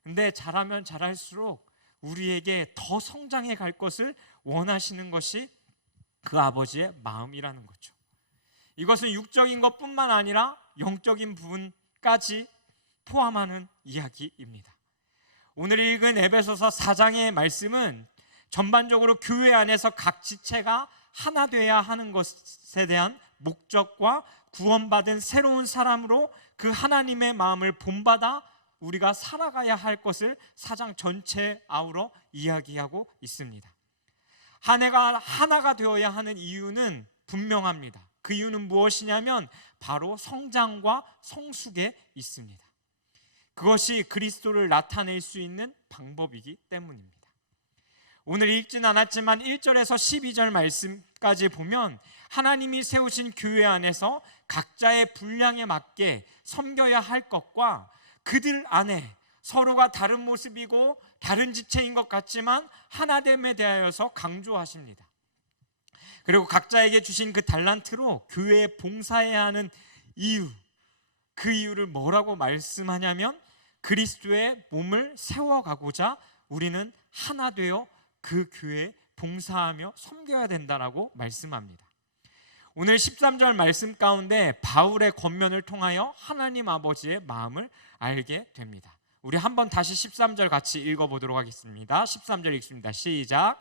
근데 자라면 자랄수록 우리에게 더 성장해 갈 것을 원하시는 것이 그 아버지의 마음이라는 거죠. 이것은 육적인 것뿐만 아니라 영적인 부분까지 포함하는 이야기입니다. 오늘 읽은 에베소서 4장의 말씀은 전반적으로 교회 안에서 각 지체가 하나 돼야 하는 것에 대한 목적과 구원받은 새로운 사람으로 그 하나님의 마음을 본받아 우리가 살아가야 할 것을 4장 전체에 아우러 이야기하고 있습니다. 한 해가 하나가 되어야 하는 이유는 분명합니다. 그 이유는 무엇이냐면 바로 성장과 성숙에 있습니다. 그것이 그리스도를 나타낼 수 있는 방법이기 때문입니다. 오늘 읽진 않았지만 1절에서 12절 말씀까지 보면 하나님이 세우신 교회 안에서 각자의 분량에 맞게 섬겨야 할 것과 그들 안에 서로가 다른 모습이고 다른 지체인 것 같지만 하나됨에 대하여서 강조하십니다. 그리고 각자에게 주신 그 달란트로 교회에 봉사해야 하는 이유, 그 이유를 뭐라고 말씀하냐면 그리스도의 몸을 세워가고자 우리는 하나 되어 그 교회에 봉사하며 섬겨야 된다라고 말씀합니다. 오늘 13절 말씀 가운데 바울의 권면을 통하여 하나님 아버지의 마음을 알게 됩니다. 우리 한번 다시 13절 같이 읽어보도록 하겠습니다. 13절 읽습니다. 시작.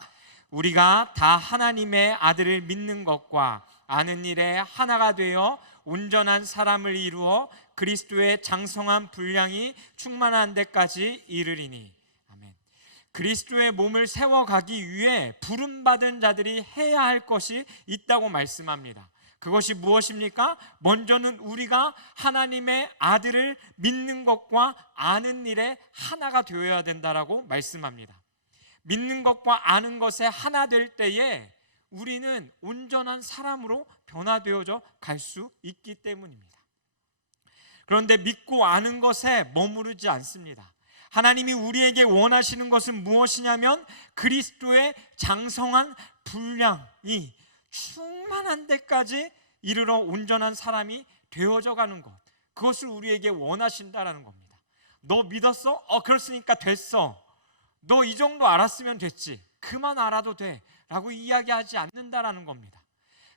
우리가 다 하나님의 아들을 믿는 것과 아는 일에 하나가 되어 온전한 사람을 이루어 그리스도의 장성한 분량이 충만한 데까지 이르리니. 아멘. 그리스도의 몸을 세워가기 위해 부름받은 자들이 해야 할 것이 있다고 말씀합니다. 그것이 무엇입니까? 먼저는 우리가 하나님의 아들을 믿는 것과 아는 일에 하나가 되어야 된다라고 말씀합니다. 믿는 것과 아는 것에 하나 될 때에 우리는 온전한 사람으로 변화되어져 갈 수 있기 때문입니다. 그런데 믿고 아는 것에 머무르지 않습니다. 하나님이 우리에게 원하시는 것은 무엇이냐면 그리스도의 장성한 분량이 충만한 데까지 이르러 온전한 사람이 되어져 가는 것, 그것을 우리에게 원하신다라는 겁니다. 너 믿었어? 그렇으니까 됐어. 너 이 정도 알았으면 됐지. 그만 알아도 돼 라고 이야기하지 않는다라는 겁니다.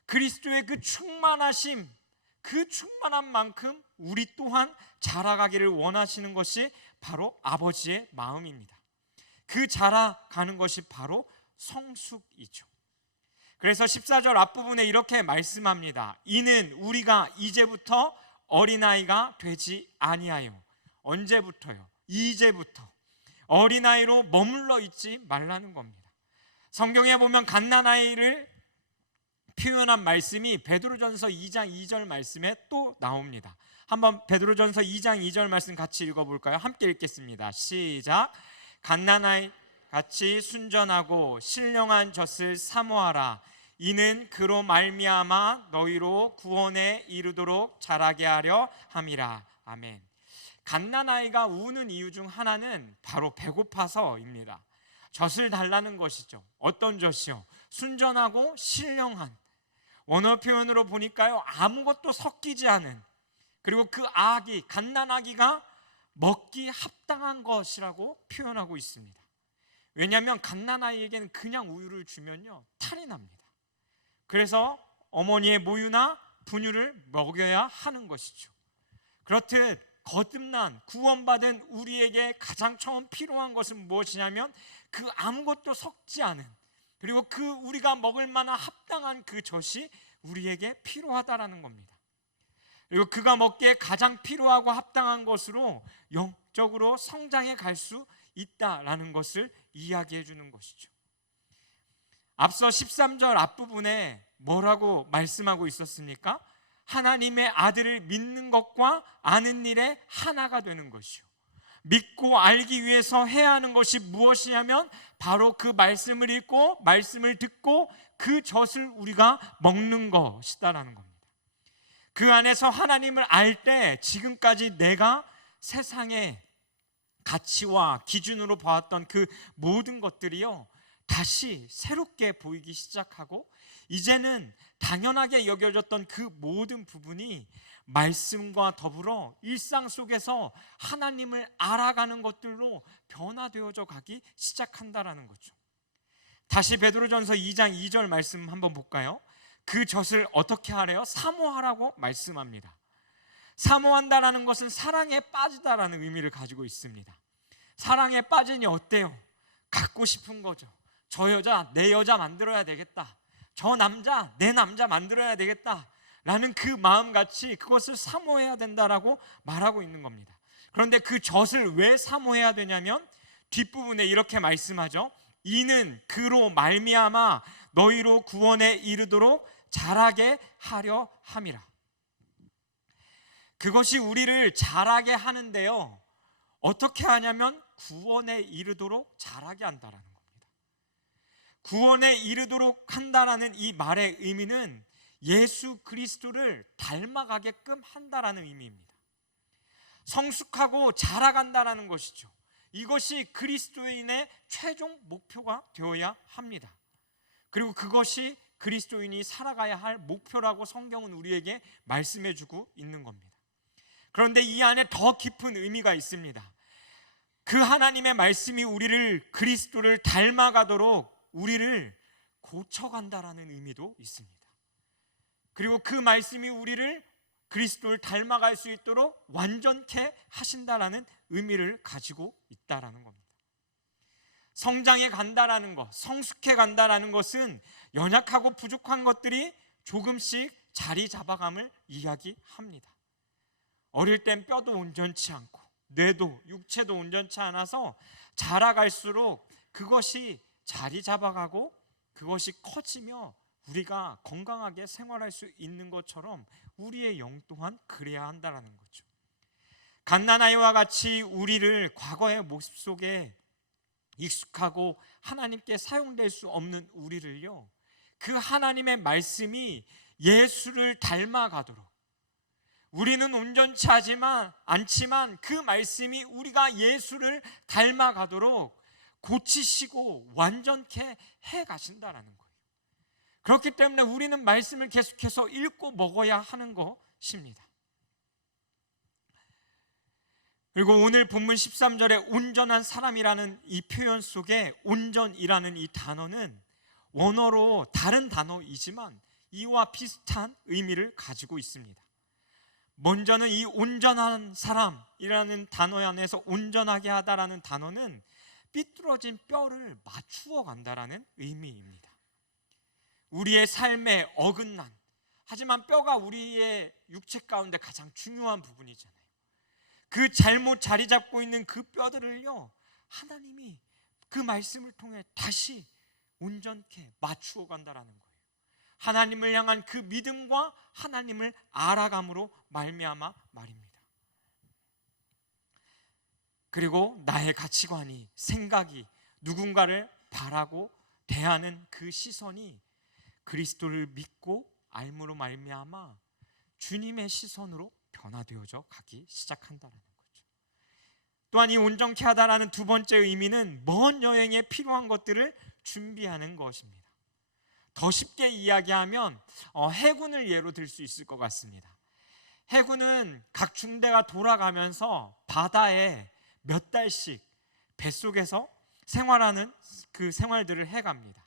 그리스도의 그 충만하심, 그 충만한 만큼 우리 또한 자라가기를 원하시는 것이 바로 아버지의 마음입니다. 그 자라가는 것이 바로 성숙이죠. 그래서 14절 앞부분에 이렇게 말씀합니다. 이는 우리가 이제부터 어린아이가 되지 아니하여. 언제부터요? 이제부터 어린아이로 머물러 있지 말라는 겁니다. 성경에 보면 갓난아이를 표현한 말씀이 베드로전서 2장 2절 말씀에 또 나옵니다. 한번 베드로전서 2장 2절 말씀 같이 읽어볼까요? 함께 읽겠습니다. 시작. 갓난아이 같이 순전하고 신령한 젖을 사모하라. 이는 그로 말미암아 너희로 구원에 이르도록 자라게 하려 함이라. 아멘. 갓난아이가 우는 이유 중 하나는 바로 배고파서입니다. 젖을 달라는 것이죠. 어떤 젖이요? 순전하고 신령한. 원어 표현으로 보니까요, 아무것도 섞이지 않은, 그리고 그 아기, 갓난아기가 먹기 합당한 것이라고 표현하고 있습니다. 왜냐하면 갓난아이에게는 그냥 우유를 주면요 탈이 납니다. 그래서 어머니의 모유나 분유를 먹여야 하는 것이죠. 그렇듯 거듭난 구원받은 우리에게 가장 처음 필요한 것은 무엇이냐면 그 아무것도 섞지 않은, 그리고 그 우리가 먹을 만한 합당한 그 젖이 우리에게 필요하다라는 겁니다. 그리고 그가 먹기에 가장 필요하고 합당한 것으로 영적으로 성장해 갈 수 있다라는 것을 이야기해 주는 것이죠. 앞서 13절 앞부분에 뭐라고 말씀하고 있었습니까? 하나님의 아들을 믿는 것과 아는 일에 하나가 되는 것이요. 믿고 알기 위해서 해야 하는 것이 무엇이냐면 바로 그 말씀을 읽고 말씀을 듣고 그 젖을 우리가 먹는 것이다라는 겁니다. 그 안에서 하나님을 알 때 지금까지 내가 세상의 가치와 기준으로 봐왔던 그 모든 것들이요 다시 새롭게 보이기 시작하고, 이제는 당연하게 여겨졌던 그 모든 부분이 말씀과 더불어 일상 속에서 하나님을 알아가는 것들로 변화되어져 가기 시작한다라는 거죠. 다시 베드로전서 2장 2절 말씀 한번 볼까요? 그 젖을 어떻게 하래요? 사모하라고 말씀합니다. 사모한다라는 것은 사랑에 빠지다라는 의미를 가지고 있습니다. 사랑에 빠지니 어때요? 갖고 싶은 거죠. 저 여자 내 여자 만들어야 되겠다. 저 남자 내 남자 만들어야 되겠다 라는 그 마음같이 그것을 사모해야 된다라고 말하고 있는 겁니다. 그런데 그 젖을 왜 사모해야 되냐면 뒷부분에 이렇게 말씀하죠. 이는 그로 말미암아 너희로 구원에 이르도록 자라게 하려 함이라. 그것이 우리를 자라게 하는데요, 어떻게 하냐면 구원에 이르도록 자라게 한다라는 겁니다. 구원에 이르도록 한다라는 이 말의 의미는 예수 그리스도를 닮아가게끔 한다라는 의미입니다. 성숙하고 자라간다라는 것이죠. 이것이 그리스도인의 최종 목표가 되어야 합니다. 그리고 그것이 그리스도인이 살아가야 할 목표라고 성경은 우리에게 말씀해 주고 있는 겁니다. 그런데 이 안에 더 깊은 의미가 있습니다. 그 하나님의 말씀이 우리를 그리스도를 닮아가도록 우리를 고쳐간다라는 의미도 있습니다. 그리고 그 말씀이 우리를 그리스도를 닮아갈 수 있도록 완전케 하신다라는 의미를 가지고 있다라는 겁니다. 성장해 간다라는 것, 성숙해 간다라는 것은 연약하고 부족한 것들이 조금씩 자리 잡아감을 이야기합니다. 어릴 땐 뼈도 온전치 않고 뇌도 육체도 온전치 않아서 자라갈수록 그것이 자리 잡아가고 그것이 커지며 우리가 건강하게 생활할 수 있는 것처럼 우리의 영 또한 그래야 한다라는 거죠. 갓난아이와 같이 우리를 과거의 모습 속에 익숙하고 하나님께 사용될 수 없는 우리를요, 그 하나님의 말씀이 예수를 닮아가도록, 우리는 온전치 않지만 그 말씀이 우리가 예수를 닮아가도록 고치시고 완전케 해 가신다라는 거예요. 그렇기 때문에 우리는 말씀을 계속해서 읽고 먹어야 하는 것입니다. 그리고 오늘 본문 13절에 온전한 사람이라는 이 표현 속에 온전이라는 이 단어는 원어로 다른 단어이지만 이와 비슷한 의미를 가지고 있습니다. 먼저는 이 온전한 사람이라는 단어 안에서 온전하게 하다라는 단어는 삐뚤어진 뼈를 맞추어 간다라는 의미입니다. 우리의 삶에 어긋난, 하지만 뼈가 우리의 육체 가운데 가장 중요한 부분이잖아요. 그 잘못 자리 잡고 있는 그 뼈들을요, 하나님이 그 말씀을 통해 다시 온전케 맞추어 간다라는 거예요. 하나님을 향한 그 믿음과 하나님을 알아감으로 말미암아 말입니다. 그리고 나의 가치관이, 생각이, 누군가를 바라고 대하는 그 시선이 그리스도를 믿고 알므로 말미암아 주님의 시선으로 변화되어져 가기 시작한다는 거죠. 또한 이 온전케 하다라는 두 번째 의미는 먼 여행에 필요한 것들을 준비하는 것입니다. 더 쉽게 이야기하면 해군을 예로 들 수 있을 것 같습니다. 해군은 각 중대가 돌아가면서 바다에 몇 달씩 뱃속에서 생활하는 그 생활들을 해갑니다.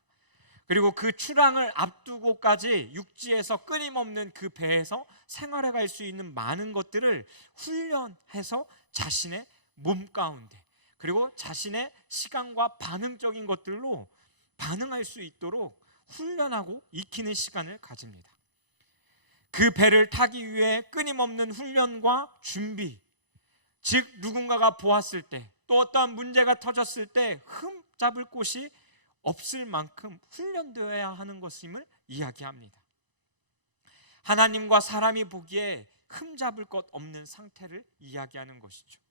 그리고 그 출항을 앞두고까지 육지에서 끊임없는 그 배에서 생활해 갈 수 있는 많은 것들을 훈련해서 자신의 몸 가운데, 그리고 자신의 시간과 반응적인 것들로 반응할 수 있도록 훈련하고 익히는 시간을 가집니다. 그 배를 타기 위해 끊임없는 훈련과 준비, 즉 누군가가 보았을 때, 또 어떠한 문제가 터졌을 때 흠잡을 곳이 없을 만큼 훈련되어야 하는 것임을 이야기합니다. 하나님과 사람이 보기에 흠잡을 것 없는 상태를 이야기하는 것이죠.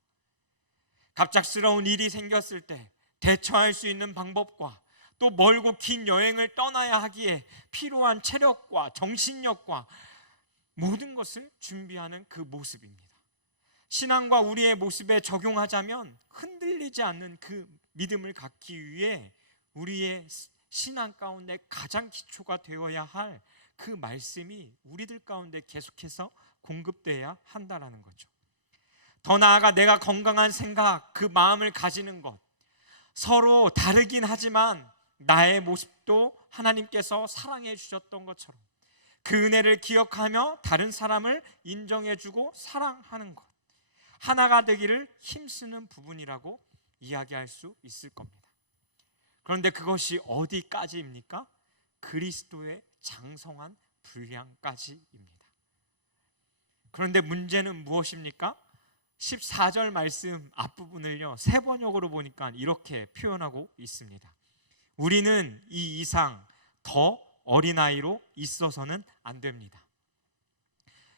갑작스러운 일이 생겼을 때 대처할 수 있는 방법과 또 멀고 긴 여행을 떠나야 하기에 필요한 체력과 정신력과 모든 것을 준비하는 그 모습입니다. 신앙과 우리의 모습에 적용하자면 흔들리지 않는 그 믿음을 갖기 위해 우리의 신앙 가운데 가장 기초가 되어야 할 그 말씀이 우리들 가운데 계속해서 공급돼야 한다라는 거죠. 더 나아가 내가 건강한 생각, 그 마음을 가지는 것, 서로 다르긴 하지만 나의 모습도 하나님께서 사랑해 주셨던 것처럼 그 은혜를 기억하며 다른 사람을 인정해주고 사랑하는 것, 하나가 되기를 힘쓰는 부분이라고 이야기할 수 있을 겁니다. 그런데 그것이 어디까지입니까? 그리스도의 장성한 분량까지입니다. 그런데 문제는 무엇입니까? 14절 말씀 앞부분을요, 세 번역으로 보니까 이렇게 표현하고 있습니다. 우리는 이 이상 더 어린아이로 있어서는 안 됩니다.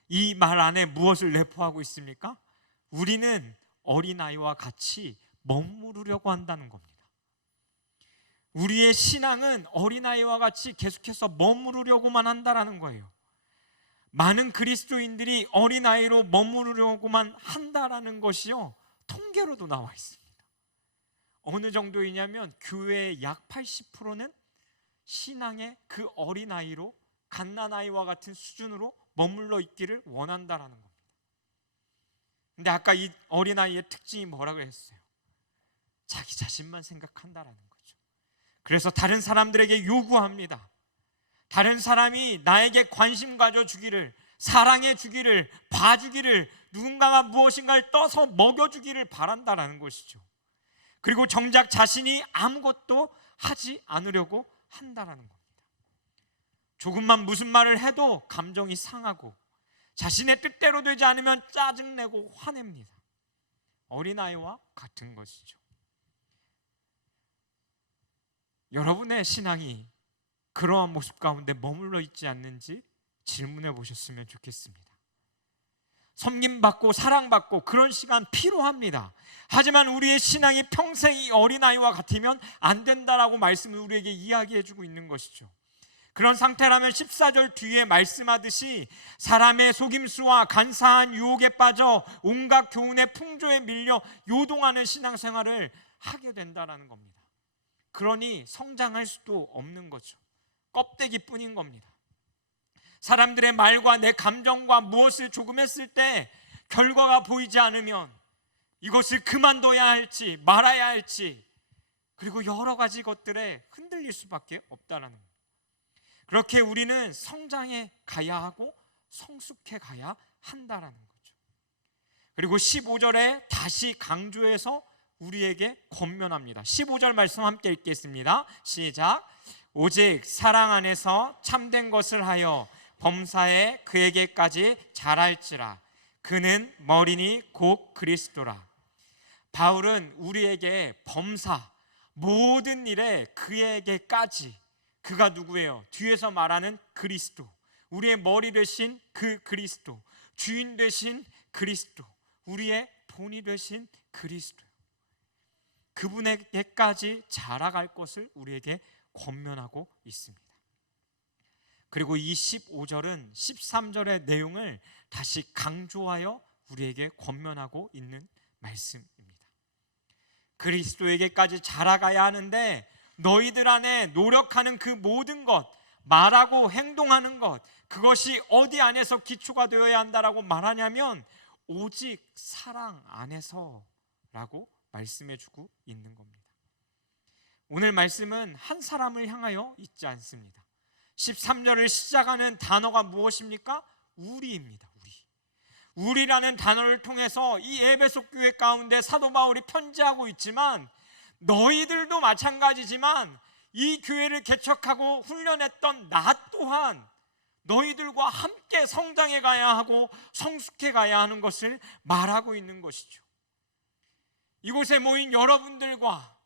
이 말 안에 무엇을 내포하고 있습니까? 우리는 어린아이와 같이 머무르려고 한다는 겁니다. 우리의 신앙은 어린아이와 같이 계속해서 머무르려고만 한다라는 거예요. 많은 그리스도인들이 어린아이로 머무르려고만 한다라는 것이요, 통계로도 나와 있습니다. 어느 정도이냐면 교회의 약 80%는 신앙의 그 어린아이로, 갓난아이와 같은 수준으로 머물러 있기를 원한다라는 겁니다. 근데 아까 이 어린아이의 특징이 뭐라고 했어요? 자기 자신만 생각한다라는 거죠. 그래서 다른 사람들에게 요구합니다. 다른 사람이 나에게 관심 가져주기를, 사랑해주기를, 봐주기를, 누군가가 무엇인가를 떠서 먹여주기를 바란다라는 것이죠. 그리고 정작 자신이 아무것도 하지 않으려고 한다라는 겁니다. 조금만 무슨 말을 해도 감정이 상하고 자신의 뜻대로 되지 않으면 짜증내고 화냅니다. 어린아이와 같은 것이죠. 여러분의 신앙이 그러한 모습 가운데 머물러 있지 않는지 질문해 보셨으면 좋겠습니다. 섬김받고 사랑받고 그런 시간 필요합니다. 하지만 우리의 신앙이 평생 이 어린아이와 같으면 안 된다라고 말씀을 우리에게 이야기해 주고 있는 것이죠. 그런 상태라면 14절 뒤에 말씀하듯이 사람의 속임수와 간사한 유혹에 빠져 온갖 교훈의 풍조에 밀려 요동하는 신앙생활을 하게 된다는 겁니다. 그러니 성장할 수도 없는 거죠. 껍데기뿐인 겁니다. 사람들의 말과 내 감정과 무엇을 조금 했을 때 결과가 보이지 않으면 이것을 그만둬야 할지 말아야 할지, 그리고 여러 가지 것들에 흔들릴 수밖에 없다는 겁니다. 그렇게 우리는 성장해 가야 하고 성숙해 가야 한다라는 거죠. 그리고 15절에 다시 강조해서 우리에게 권면합니다. 15절 말씀 함께 읽겠습니다. 시작. 오직 사랑 안에서 참된 것을 하여 범사에 그에게까지 잘할지라. 그는 머리니 곧 그리스도라. 바울은 우리에게 범사, 모든 일에 그에게까지, 그가 누구예요? 뒤에서 말하는 그리스도, 우리의 머리 되신 그 그리스도, 주인 되신 그리스도, 우리의 본이 되신 그리스도, 그분에게까지 자라갈 것을 우리에게 권면하고 있습니다. 그리고 이 15절은 13절의 내용을 다시 강조하여 우리에게 권면하고 있는 말씀입니다. 그리스도에게까지 자라가야 하는데 너희들 안에 노력하는 그 모든 것, 말하고 행동하는 것, 그것이 어디 안에서 기초가 되어야 한다라고 말하냐면 오직 사랑 안에서라고 말씀해주고 있는 겁니다. 오늘 말씀은 한 사람을 향하여 있지 않습니다. 13절을 시작하는 단어가 무엇입니까? 우리입니다. 우리라는 단어를 통해서 이 에베소 교회 가운데 사도 바울이 편지하고 있지만, 너희들도 마찬가지지만 이 교회를 개척하고 훈련했던 나 또한 너희들과 함께 성장해 가야 하고 성숙해 가야 하는 것을 말하고 있는 것이죠. 이곳에 모인 여러분들과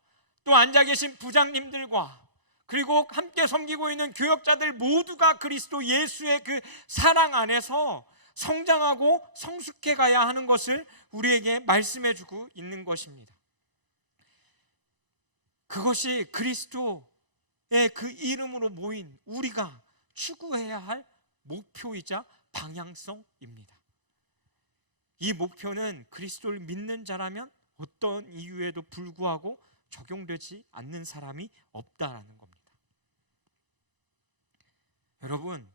또 앉아 계신 부장님들과 그리고 함께 섬기고 있는 교역자들 모두가 그리스도 예수의 그 사랑 안에서 성장하고 성숙해 가야 하는 것을 우리에게 말씀해 주고 있는 것입니다. 그것이 그리스도의 그 이름으로 모인 우리가 추구해야 할 목표이자 방향성입니다. 이 목표는 그리스도를 믿는 자라면 어떤 이유에도 불구하고 적용되지 않는 사람이 없다라는 겁니다. 여러분,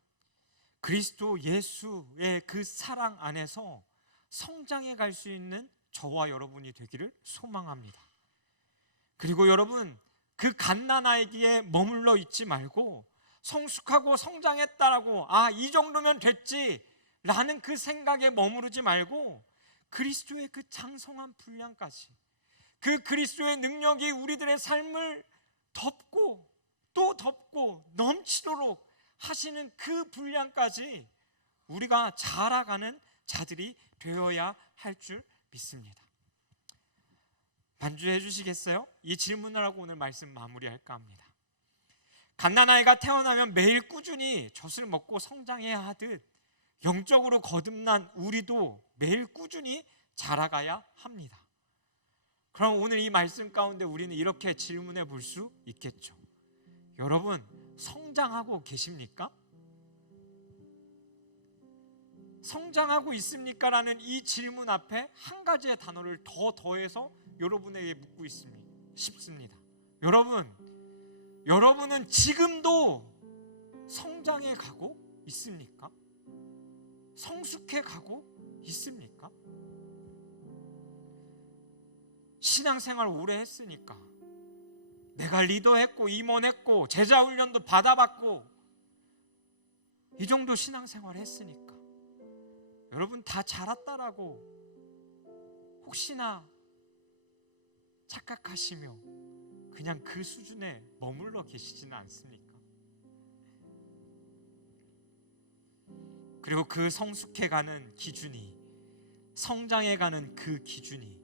그리스도 예수의 그 사랑 안에서 성장해 갈 수 있는 저와 여러분이 되기를 소망합니다. 그리고 여러분, 그 갓난아기에 머물러 있지 말고 성숙하고 성장했다라고 이 정도면 됐지라는 그 생각에 머무르지 말고 그리스도의 그 장성한 분량까지, 그 그리스도의 능력이 우리들의 삶을 덮고 또 덮고 넘치도록 하시는 그 분량까지 우리가 자라가는 자들이 되어야 할 줄 믿습니다. 반주해 주시겠어요? 이 질문을 하고 오늘 말씀 마무리할까 합니다. 갓난아이가 태어나면 매일 꾸준히 젖을 먹고 성장해야 하듯 영적으로 거듭난 우리도 매일 꾸준히 자라가야 합니다. 그럼 오늘 이 말씀 가운데 우리는 이렇게 질문해 볼 수 있겠죠. 여러분, 성장하고 계십니까? 성장하고 있습니까? 라는 이 질문 앞에 한 가지의 단어를 더 더해서 여러분에게 묻고 싶습니다. 여러분은 지금도 성장해 가고 있습니까? 성숙해 가고 있습니까? 신앙생활 오래 했으니까, 내가 리더했고 임원했고 제자 훈련도 받아봤고 이 정도 신앙생활 했으니까 여러분 다 자랐다라고 혹시나 착각하시며 그냥 그 수준에 머물러 계시지는 않습니까? 그리고 그 성숙해가는 기준이, 성장해가는 그 기준이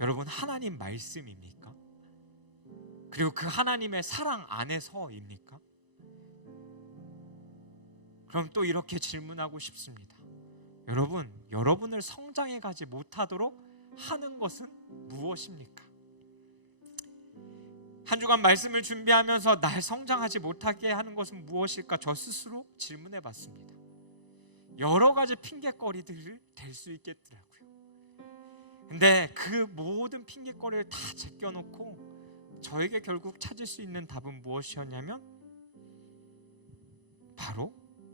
여러분 하나님 말씀입니까? 그리고 그 하나님의 사랑 안에서입니까? 그럼 또 이렇게 질문하고 싶습니다. 여러분을 성장해가지 못하도록 하는 것은 무엇입니까? 한 주간 말씀을 준비하면서 날 성장하지 못하게 하는 것은 무엇일까? 저 스스로 질문해 봤습니다. 여러 가지 핑계거리들을 댈 수 있겠더라고요. 근데 그 모든 핑계거리를 다 제껴놓고 저에게 결국 찾을 수 있는 답은 무엇이었냐면 바로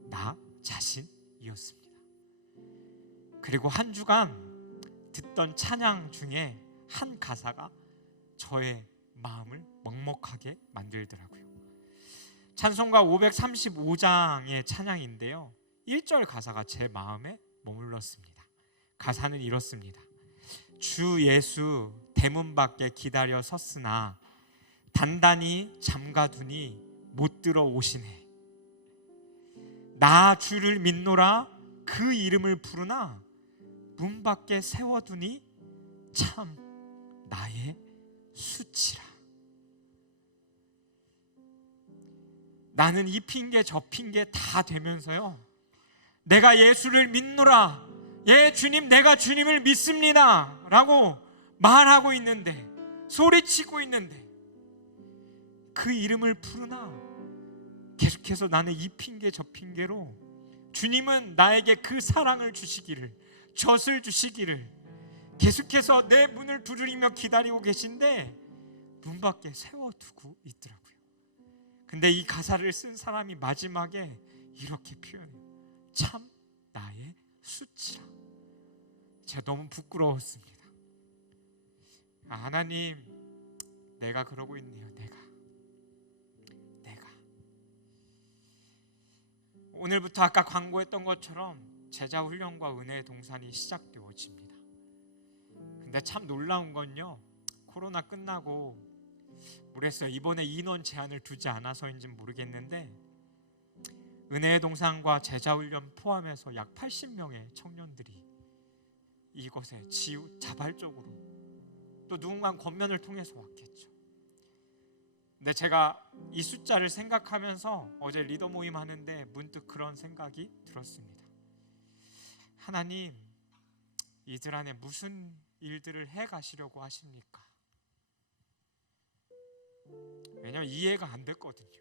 나 자신이었습니다. 그리고 한 주간 듣던 찬양 중에 한 가사가 저의 마음을 먹먹하게 만들더라고요. 찬송가 535장의 찬양인데요, 1절 가사가 제 마음에 머물렀습니다. 가사는 이렇습니다. 주 예수 대문 밖에 기다려 섰으나 단단히 잠가두니 못 들어오시네. 나 주를 믿노라 그 이름을 부르나 문 밖에 세워두니 참 나의 수치라. 나는 이 핑계 저 핑계 다 되면서요, 내가 예수를 믿노라, 예 주님 내가 주님을 믿습니다 라고 말하고 있는데, 소리치고 있는데 그 이름을 부르나 계속해서 나는 이 핑계 저 핑계로 주님은 나에게 그 사랑을 주시기를, 젖을 주시기를 계속해서 내 문을 두드리며 기다리고 계신데 문 밖에 세워두고 있더라고요. 근데 이 가사를 쓴 사람이 마지막에 이렇게 표현해요. 참 나의 수치라. 제가 너무 부끄러웠습니다. 하나님, 내가 그러고 있네요. 내가 오늘부터 아까 광고했던 것처럼 제자 훈련과 은혜의 동산이 시작되어집니다. 근데 참 놀라운 건요, 코로나 끝나고 모르겠어요, 이번에 인원 제한을 두지 않아서인지는 모르겠는데 은혜의 동산과 제자 훈련 포함해서 약 80명의 청년들이 이곳에 자발적으로, 또 누군가 권면을 통해서 왔겠죠. 근데 제가 이 숫자를 생각하면서 어제 리더 모임 하는데 문득 그런 생각이 들었습니다. 하나님, 이들 안에 무슨 일들을 해 가시려고 하십니까? 왜냐면 이해가 안 됐거든요.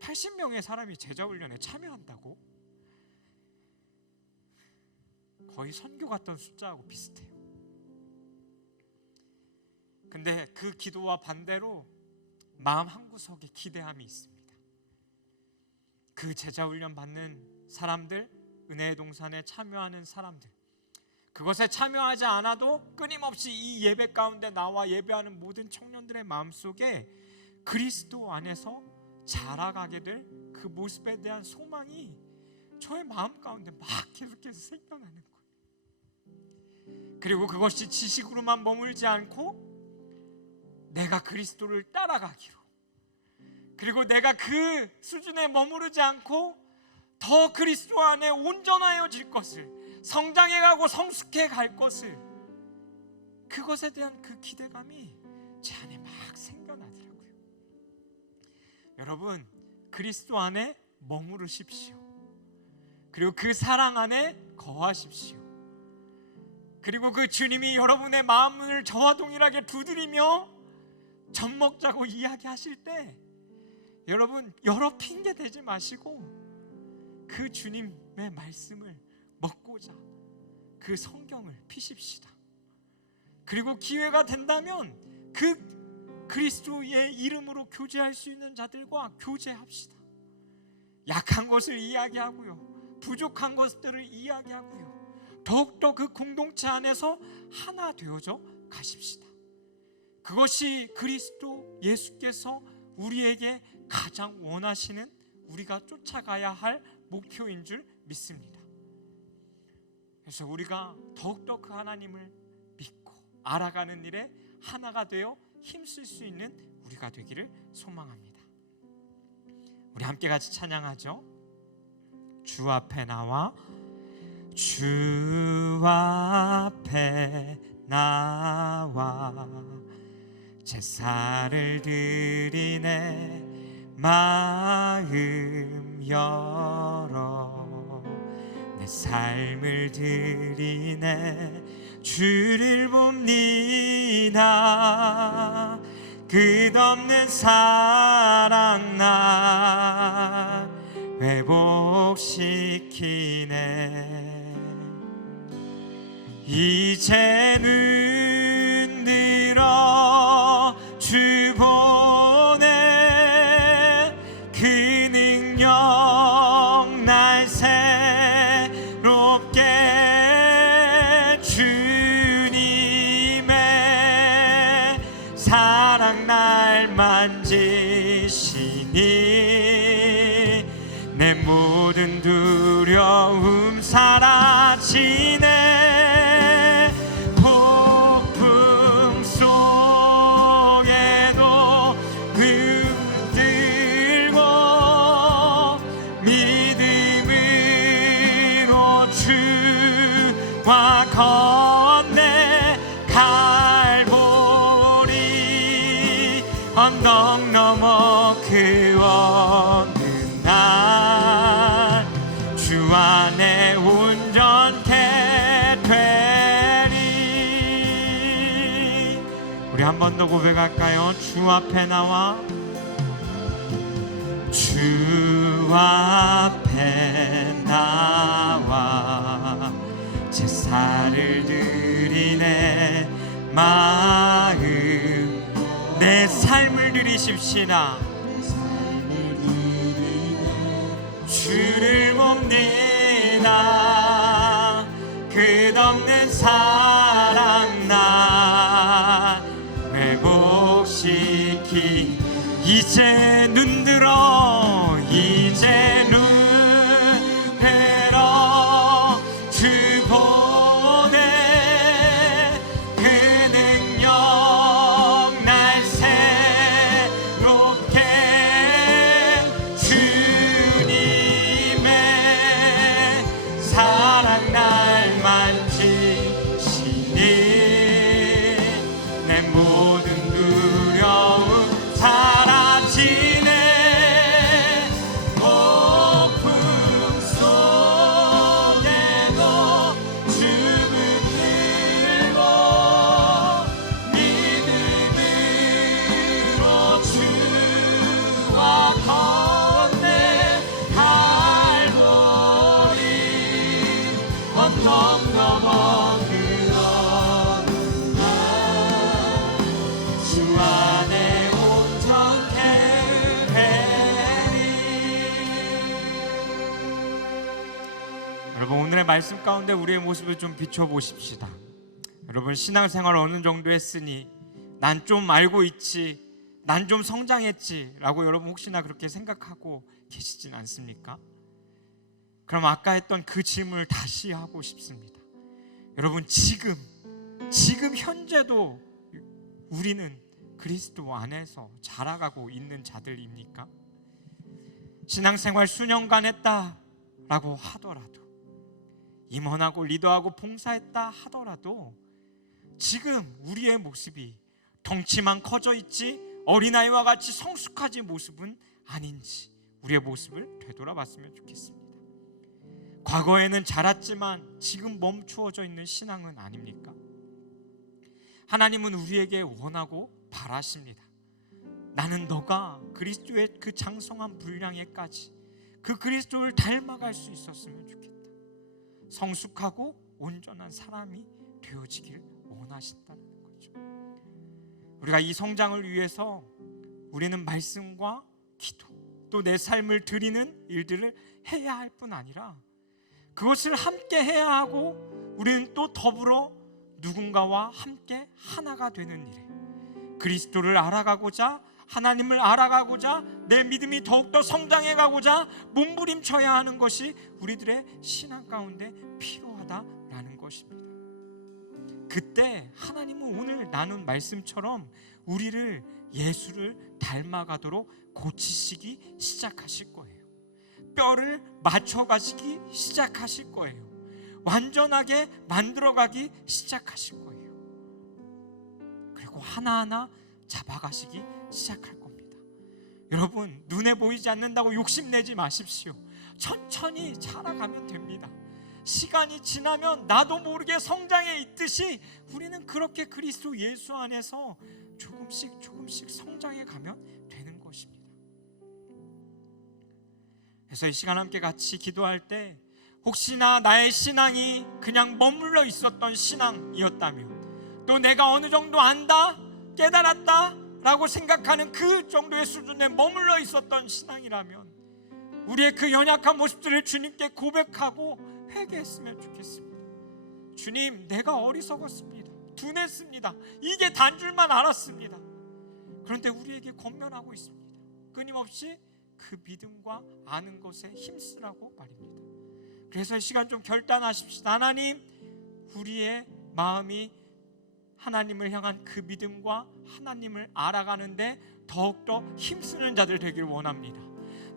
80명의 사람이 제자훈련에 참여한다고? 거의 선교 갔던 숫자하고 비슷해요. 근데 그 기도와 반대로 마음 한구석에 기대함이 있습니다. 그 제자 훈련 받는 사람들, 은혜의 동산에 참여하는 사람들, 그것에 참여하지 않아도 끊임없이 이 예배 가운데 나와 예배하는 모든 청년들의 마음속에 그리스도 안에서 자라가게 될 그 모습에 대한 소망이 저의 마음 가운데 막 계속해서 생겨나는 거예요. 그리고 그것이 지식으로만 머물지 않고 내가 그리스도를 따라가기로, 그리고 내가 그 수준에 머무르지 않고 더 그리스도 안에 온전하여질 것을, 성장해가고 성숙해 갈 것을, 그것에 대한 그 기대감이 제 안에 막 생겨나더라고요. 여러분, 그리스도 안에 머무르십시오. 그리고 그 사랑 안에 거하십시오. 그리고 그 주님이 여러분의 마음을 저와 동일하게 두드리며 젖 먹자고 이야기하실 때 여러분 여러 핑계 대지 마시고 그 주님의 말씀을 먹고자 그 성경을 피십시다. 그리고 기회가 된다면 그 그리스도의 이름으로 교제할 수 있는 자들과 교제합시다. 약한 것을 이야기하고요, 부족한 것들을 이야기하고요, 더욱더 그 공동체 안에서 하나 되어져 가십시다. 그것이 그리스도 예수께서 우리에게 가장 원하시는, 우리가 쫓아가야 할 목표인 줄 믿습니다. 그래서 우리가 더욱더 그 하나님을 믿고 알아가는 일에 하나가 되어 힘쓸 수 있는 우리가 되기를 소망합니다. 우리 함께 같이 찬양하죠. 주 앞에 나와, 주 앞에 나와 제사를 드리네 마음 열어 내 삶을 드리네 주를 봅니다. 끝없는 사랑 날 회복시키네. 이제는 들어 주 보내 그 능력 날 새롭게 주님의 사랑 날 만지시니 내 모든 두려움 사라지네. 폭풍 속에도 흔들고 믿음으로 주와 건네 갈보리 언덕 넘어 그 어느 날 주 안에 온전케 되리. 우리 한 번 더 고백할까요? 주 앞에 나와, 주 앞에 나와 제사를 드리네 마음 내 삶을 드리십시다. 주를 봅니다. 끝없는 사랑 날 회복시키. 이제 눈들어 이제 눈들어 주 보내 그 능력 날 새롭게 주님의 사랑 날 만지시니 내 모든 두려움 사라지 말씀 가운데 우리의 모습을 좀 비춰보십시다. 여러분, 신앙생활 어느 정도 했으니 난 좀 알고 있지, 난 좀 성장했지 라고 여러분 혹시나 그렇게 생각하고 계시진 않습니까? 그럼 아까 했던 그 질문을 다시 하고 싶습니다. 여러분, 지금 현재도 우리는 그리스도 안에서 자라가고 있는 자들입니까? 신앙생활 수년간 했다라고 하더라도, 임원하고 리더하고 봉사했다 하더라도 지금 우리의 모습이 덩치만 커져 있지 어린아이와 같이 성숙하지 모습은 아닌지 우리의 모습을 되돌아봤으면 좋겠습니다. 과거에는 자랐지만 지금 멈추어져 있는 신앙은 아닙니까? 하나님은 우리에게 원하고 바라십니다. 나는 너가 그리스도의 그 장성한 분량에까지 그 그리스도를 닮아갈 수 있었으면 좋겠다. 성숙하고 온전한 사람이 되어지길 원하신다는 거죠. 우리가 이 성장을 위해서 우리는 말씀과 기도, 또 내 삶을 드리는 일들을 해야 할 뿐 아니라 그것을 함께 해야 하고, 우리는 또 더불어 누군가와 함께 하나가 되는 일에 그리스도를 알아가고자, 하나님을 알아가고자, 내 믿음이 더욱더 성장해가고자 몸부림쳐야 하는 것이 우리들의 신앙 가운데 필요하다라는 것입니다. 그때 하나님은 오늘 나눈 말씀처럼 우리를 예수를 닮아가도록 고치시기 시작하실 거예요. 뼈를 맞춰가시기 시작하실 거예요. 완전하게 만들어가기 시작하실 거예요. 그리고 하나하나 잡아가시기 시작할 겁니다. 여러분, 눈에 보이지 않는다고 욕심내지 마십시오. 천천히 자라가면 됩니다. 시간이 지나면 나도 모르게 성장해 있듯이 우리는 그렇게 그리스도 예수 안에서 조금씩 성장해 가면 되는 것입니다. 그래서 이 시간 함께 같이 기도할 때, 혹시나 나의 신앙이 그냥 머물러 있었던 신앙이었다면, 또 내가 어느 정도 안다, 깨달았다 라고 생각하는 그 정도의 수준에 머물러 있었던 신앙이라면 우리의 그 연약한 모습들을 주님께 고백하고 회개했으면 좋겠습니다. 주님, 내가 어리석었습니다. 둔했습니다. 이게 단 줄만 알았습니다. 그런데 우리에게 권면하고 있습니다. 끊임없이 그 믿음과 아는 것에 힘쓰라고 말입니다. 그래서 이 시간 좀 결단하십시다. 하나님, 우리의 마음이 하나님을 향한 그 믿음과 하나님을 알아가는데 더욱더 힘쓰는 자들 되길 원합니다.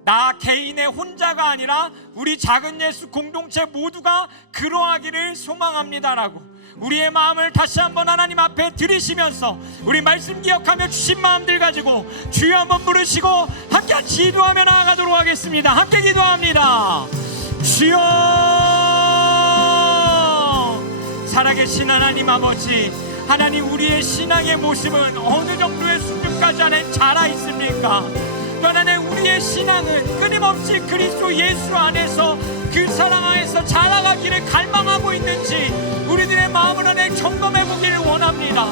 나 개인의 혼자가 아니라 우리 작은 예수 공동체 모두가 그러하기를 소망합니다라고 우리의 마음을 다시 한번 하나님 앞에 들이시면서 우리 말씀 기억하며 주신 마음들 가지고 주여 한번 부르시고 함께 기도하며 나아가도록 하겠습니다. 함께 기도합니다. 주여, 살아계신 하나님 아버지, 하나님, 우리의 신앙의 모습은 어느 정도의 수준까지 안에 자라 있습니까? 또 하나님, 우리의 신앙은 끊임없이 그리스도 예수 안에서 그 사랑 안에서 자라가기를 갈망하고 있는지 우리들의 마음을 안에 점검해 보기를 원합니다.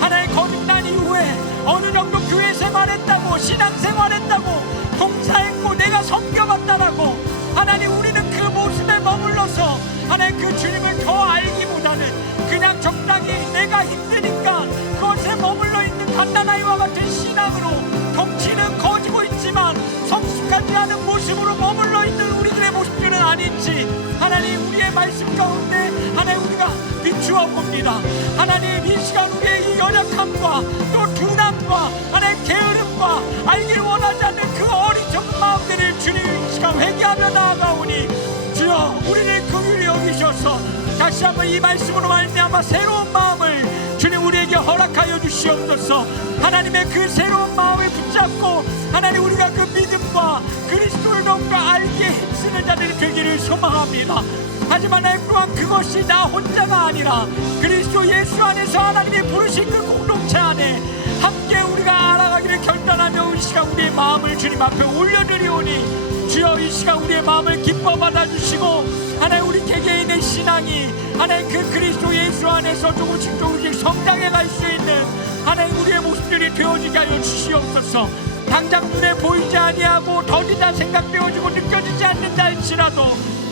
하나님, 거듭난 이후에 어느 정도 교회 생활했다고, 신앙 생활했다고, 봉사했고 내가 섬겨봤다라고, 하나님, 우리는 그 모습에 머물러서 하나님 그 주님을 더 알기보다는 그냥 적당히 내가 힘드니까 그것에 머물러 있는 갓난아이와 같은 신앙으로 덩치는 커지고 있지만 성숙하지 않은 모습으로 머물러 있는 우리들의 모습들은 아닌지 하나님, 우리의 말씀 가운데 하나님 우리가 비추어 봅니다. 하나님, 이 시간 우리의 이 연약함과 또 둔함과 하나님 게으름과 알길 원하지 않는 그 어리석은 마음들을 주님 이 시간 회개하며 나아가오니 주여, 우리를 긍휼히 여기셔서 다시 한번 이 말씀으로 말미암아 새로운 마음을 주님 우리에게 허락하여 주시옵소서. 하나님의 그 새로운 마음을 붙잡고 하나님, 우리가 그 믿음과 그리스도를 더욱더 알게 힘쓰는 자들이 되기를 소망합니다. 하지만 하나님, 또한 그것이 나 혼자가 아니라 그리스도 예수 안에서 하나님이 부르신 그 공동체 안에 함께 우리가 알아가기를 결단하며 이 시간 우리의 마음을 주님 앞에 올려드리오니 주여, 이 시간 우리의 마음을 기뻐 받아주시고 하나님, 우리 개개인의 신앙이 하나님 그 그리스도 예수 안에서 조금씩 성장해 갈 수 있는 하나님 우리의 모습들이 되어지게 하여 주시옵소서. 당장 눈에 보이지 아니하고 더디다 생각되어지고 느껴지지 않는다 할지라도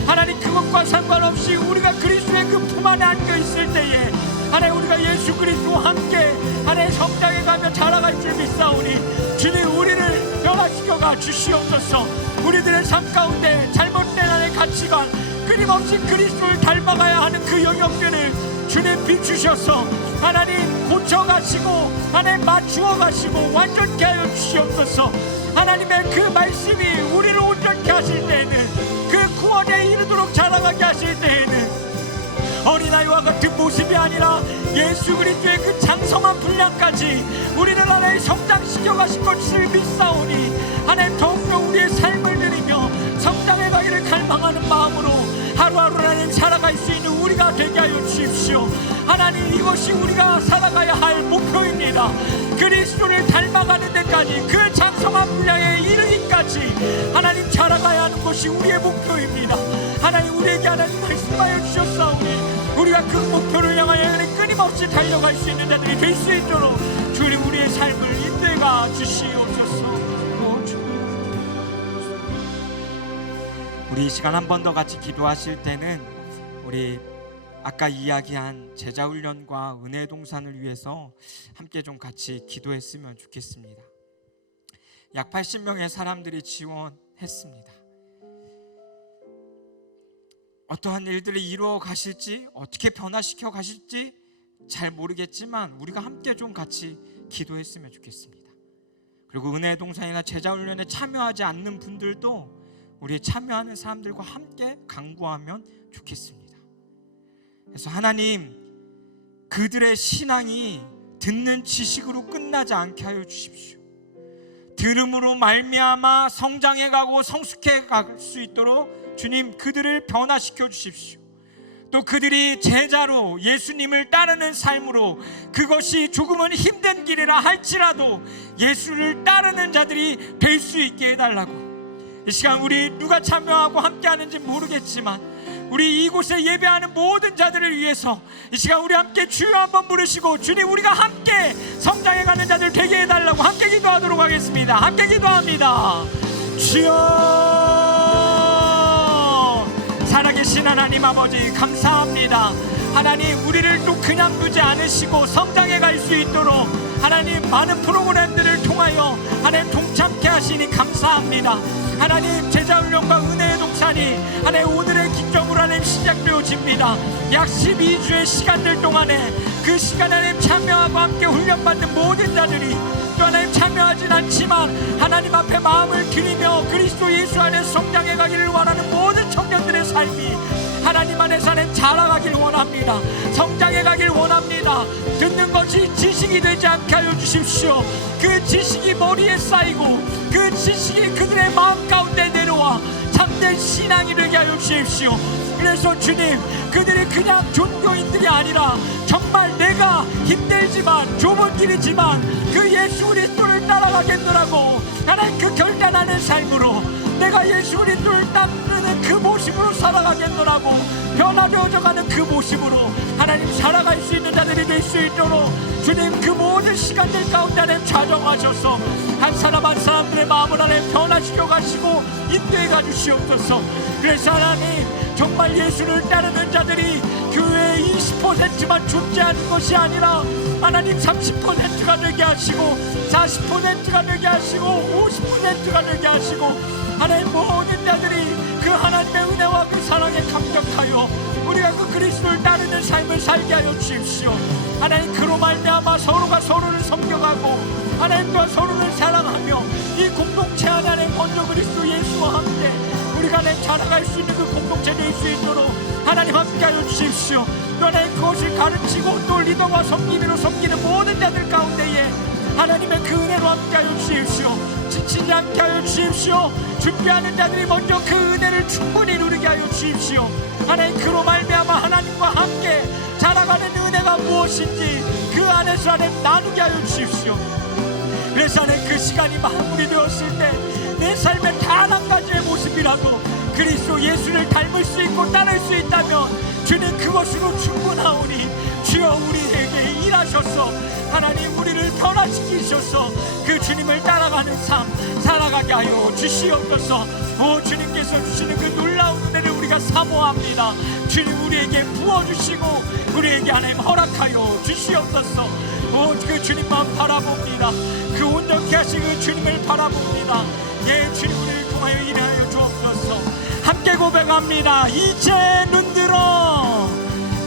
하나님 그것과 상관없이 우리가 그리스도의 그 품 안에 앉아 있을 때에 하나님 우리가 예수 그리스도와 함께 하나님 성장해 가며 자라갈 줄 믿사오니 주님 우리를 변화시켜가 주시옵소서. 우리들의 삶 가운데 잘못된 하나님의 가치관 끊임없이 그리스도를 닮아가야 하는 그 영역들을 주님 비추셔서 하나님 고쳐가시고 하나님 맞추어가시고 완전케 하여 주시옵소서. 하나님의 그 말씀이 우리를 온전케 하실 때에는 그 구원에 이르도록 자라가게 하실 때에는 어린아이와 같은 모습이 아니라 예수 그리스도의 그 장성한 분량까지 우리를 하나님 성장시켜 가신 것을 믿사오니 하나님 더욱더 우리의 삶을 드리며 성장해 가기를 갈망하는 마음으로 하루하루 하나님 살아갈 수 있는 우리가 되게 하여 주십시오. 하나님 이것이 우리가 살아가야 할 목표입니다. 그리스도를 닮아가는 데까지 그 장성한 분량에 이르기까지 하나님 자라가야 하는 것이 우리의 목표입니다. 하나님 우리에게 하나님 말씀하여 주셨사오니 우리가 그 목표를 향하여 끊임없이 달려갈 수 있는 자들이 될 수 있도록 주님 우리의 삶을 인도해가 주시옵소서. 우리 이 시간 한 번 더 같이 기도하실 때는 우리 아까 이야기한 제자훈련과 은혜 동산을 위해서 함께 좀 같이 기도했으면 좋겠습니다. 약 80명의 사람들이 지원했습니다. 어떠한 일들이 이루어 가실지 어떻게 변화시켜 가실지 잘 모르겠지만 우리가 함께 좀 같이 기도했으면 좋겠습니다. 그리고 은혜 동산이나 제자훈련에 참여하지 않는 분들도 우리 참여하는 사람들과 함께 강구하면 좋겠습니다. 그래서 하나님 그들의 신앙이 듣는 지식으로 끝나지 않게 하여 주십시오. 들음으로 말미암아 성장해 가고 성숙해 갈 수 있도록 주님 그들을 변화시켜 주십시오. 또 그들이 제자로 예수님을 따르는 삶으로 그것이 조금은 힘든 길이라 할지라도 예수를 따르는 자들이 될 수 있게 해달라고. 이 시간 우리 누가 참여하고 함께 하는지 모르겠지만 우리 이곳에 예배하는 모든 자들을 위해서 이 시간 우리 함께 주여 한번 부르시고 주님 우리가 함께 성장해가는 자들 되게 해달라고 함께 기도하도록 하겠습니다. 함께 기도합니다. 주여 살아계신 하나님 아버지 감사합니다. 하나님 우리를 또 그냥 두지 않으시고 성장해 갈 수 있도록 하나님 많은 프로그램들을 통하여 하나님 동참케 하시니 감사합니다. 하나님 제자훈련과 은혜의 동산이 하나님 오늘의 기점으로 하나님 시작되어집니다. 약 12주의 시간들 동안에 그 시간에 하나님 참여하고 함께 훈련받는 모든 자들이 또 하나님 참여하진 않지만 하나님 앞에 마음을 드리며 그리스도 예수 안에 성장해 가기를 원하는 모든 청년들의 삶이 하나님 안에서 하나님 자라가길 원합니다. 성장해 가길 원합니다. 듣는 것이 지식이 되지 않게 하여 주십시오. 그 지식이 머리에 쌓이고 그 지식이 그들의 마음 가운데 내려와 참된 신앙이 되게 하여 주십시오. 그래서 주님 그들이 그냥 종교인들이 아니라 정말 내가 힘들지만 좁은 길이지만 그 예수 그리스도를 따라가겠노라고 하나님 그 결단하는 삶으로 내가 예수 그리스도를 따르는 그 모습으로 살아가겠노라고 변화되어져가는 그 모습으로 하나님 살아갈 수 있는 자들이 될 수 있도록 주님 그 모든 시간들 가운데 하나님 자정하셔서 한 사람 한 사람들의 마음을 하나님 변화시켜 가시고 인도해 가주시옵소서. 그래서 하나님 정말 예수를 따르는 자들이 교회의 20%만 존재하는 것이 아니라 하나님 30%가 되게 하시고 40%가 되게 하시고 50%가 되게 하시고 하나님 모든 자들이 그 하나님의 은혜와 그 사랑에 감격하여 우리가 그 그리스도를 따르는 삶을 살게 하여 주십시오. 하나님 그로 말미암아 서로가 서로를 섬겨가고 하나님과 서로를 사랑하며 이 공동체 하나님 먼저 그리스도 예수와 함께 우리가 하나님 자라갈 수 있는 그 공동체 될 수 있도록 하나님 함께 하여 주십시오. 또 하나님 그것을 가르치고 또 리더와 섬김으로 섬기는 모든 자들 가운데에 하나님의 그 은혜로 함께 하여 주십시오. 지치지 않게 하여 주십시오. 준비하는 자들이 먼저 그 은혜를 충분히 누리게 하여 주십시오. 하나님 그로 말미암아 하나님과 함께 자라가는 은혜가 무엇인지 그 안에서 하나님 나누게 하여 주십시오. 그래서 하나님 그 시간이 마무리되었을 때 내 삶의 단 한 가지의 모습이라도 그리스도 예수를 닮을 수 있고 따를 수 있다면 주님 그것으로 충분하오니 주여 우리에게 일하셔서 하나님 우리를 변화시키셔서 그 주님을 따라가는 삶 살아가게 하여 주시옵소서. 주님께서 주시는 그 놀라운 은혜를 우리가 사모합니다. 주님 우리에게 부어주시고 우리에게 하나님 허락하여 주시옵소서. 그 주님만 바라봅니다. 그 온전케 하신 그 주님을 바라봅니다. 예, 주님 우리를 통하여 일하여 주옵소서. 함께 고백합니다. 이제 눈들어,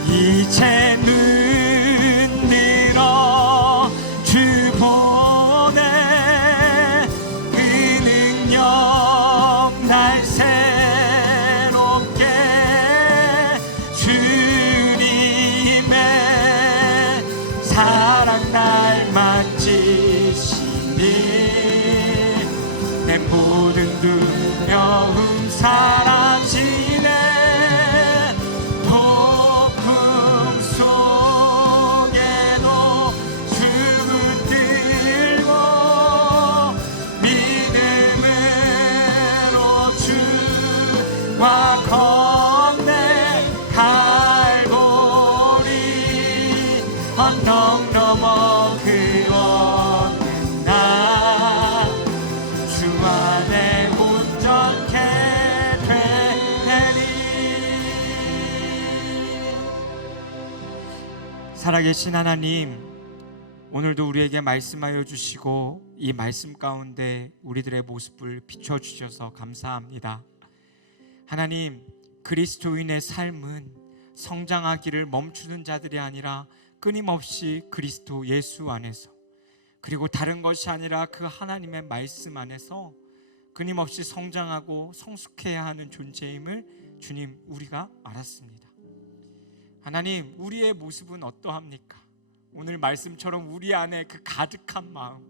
이제 눈들어 주 보내. 그 능력 날 새롭게 주님의 사랑 날 만지시니 내 모든 두려움 사라지네. 폭풍 속에도 주 붙들고 믿음으로 주와 건네 갈보리 언덕 넘어 그원된 나 주 안에 온전케 되리. 살아계신 하나님, 오늘도 우리에게 말씀하여 주시고 이 말씀 가운데 우리들의 모습을 비춰주셔서 감사합니다. 하나님, 그리스도인의 삶은 성장하기를 멈추는 자들이 아니라 끊임없이 그리스도 예수 안에서, 그리고 다른 것이 아니라 그 하나님의 말씀 안에서 끊임없이 성장하고 성숙해야 하는 존재임을 주님 우리가 알았습니다. 하나님, 우리의 모습은 어떠합니까? 오늘 말씀처럼 우리 안에 그 가득한 마음,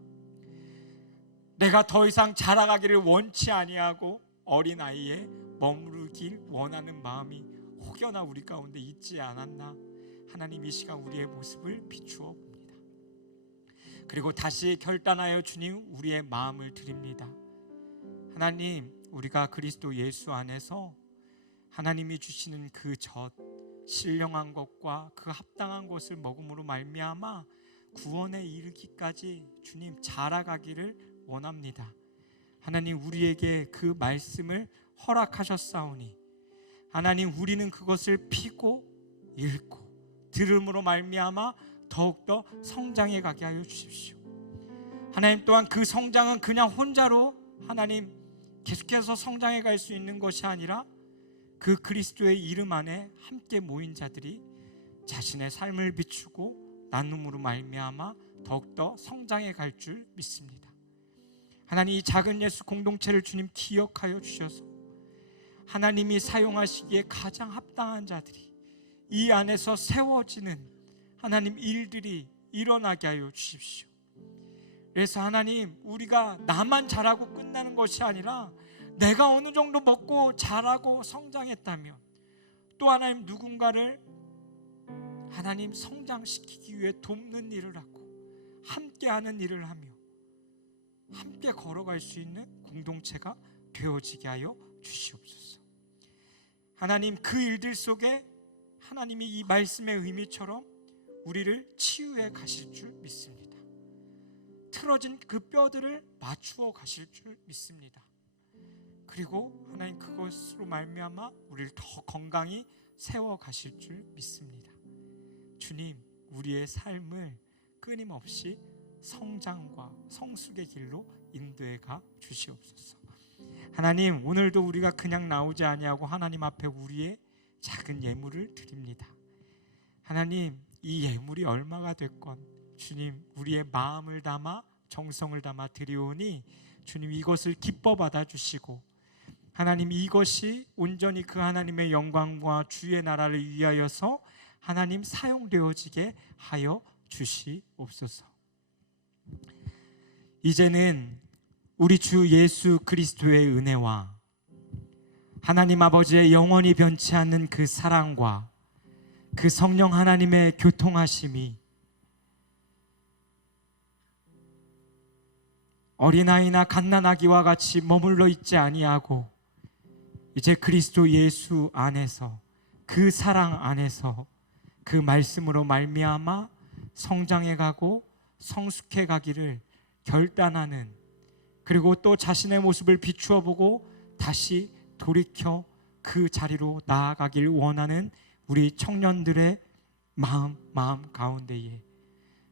내가 더 이상 자라가기를 원치 아니하고 어린아이에 머무르길 원하는 마음이 혹여나 우리 가운데 있지 않았나? 하나님, 이 시간 우리의 모습을 비추어 봅니다. 그리고 다시 결단하여 주님 우리의 마음을 드립니다. 하나님, 우리가 그리스도 예수 안에서 하나님이 주시는 그 젖, 신령한 것과 그 합당한 것을 먹음으로 말미암아 구원에 이르기까지 주님 자라가기를 원합니다. 하나님, 우리에게 그 말씀을 허락하셨사오니 하나님, 우리는 그것을 피고 읽고 들음으로 말미암아 더욱더 성장해 가게 하여 주십시오. 하나님, 또한 그 성장은 그냥 혼자로 하나님 계속해서 성장해 갈 수 있는 것이 아니라 그 그리스도의 이름 안에 함께 모인 자들이 자신의 삶을 비추고 나눔으로 말미암아 더욱더 성장해 갈 줄 믿습니다. 하나님, 이 작은 예수 공동체를 주님 기억하여 주셔서 하나님이 사용하시기에 가장 합당한 자들이 이 안에서 세워지는 하나님 일들이 일어나게 하여 주십시오. 그래서 하나님, 우리가 나만 잘하고 끝나는 것이 아니라 내가 어느 정도 먹고 자라고 성장했다면 또 하나님 누군가를 하나님 성장시키기 위해 돕는 일을 하고 함께하는 일을 하며 함께 걸어갈 수 있는 공동체가 되어지게 하여 주시옵소서. 하나님, 그 일들 속에 하나님이 이 말씀의 의미처럼 우리를 치유해 가실 줄 믿습니다. 틀어진 그 뼈들을 맞추어 가실 줄 믿습니다. 그리고 하나님, 그것으로 말미암아 우리를 더 건강히 세워 가실 줄 믿습니다. 주님, 우리의 삶을 끊임없이 성장과 성숙의 길로 인도해 가 주시옵소서. 하나님, 오늘도 우리가 그냥 나오지 아니하고 하나님 앞에 우리의 작은 예물을 드립니다. 하나님, 이 예물이 얼마가 됐건 주님 우리의 마음을 담아 정성을 담아 드리오니 주님 이것을 기뻐 받아 주시고 하나님, 이것이 온전히 그 하나님의 영광과 주의 나라를 위하여서 하나님 사용되어지게 하여 주시옵소서. 이제는 우리 주 예수 그리스도의 은혜와 하나님 아버지의 영원히 변치 않는 그 사랑과 그 성령 하나님의 교통하심이 어린아이나 갓난아기와 같이 머물러 있지 아니하고 이제 그리스도 예수 안에서 그 사랑 안에서 그 말씀으로 말미암아 성장해 가고 성숙해 가기를 결단하는, 그리고 또 자신의 모습을 비추어 보고 다시 돌이켜 그 자리로 나아가길 원하는 우리 청년들의 마음 가운데에,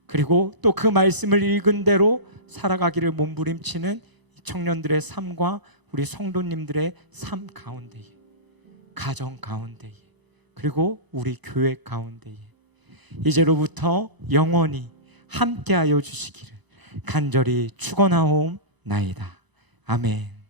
그리고 또 그 말씀을 읽은 대로 살아가기를 몸부림치는 청년들의 삶과 우리 성도님들의 삶 가운데에, 가정 가운데에, 그리고 우리 교회 가운데에 이제로부터 영원히 함께하여 주시기를 간절히 축원하옵나이다. 아멘.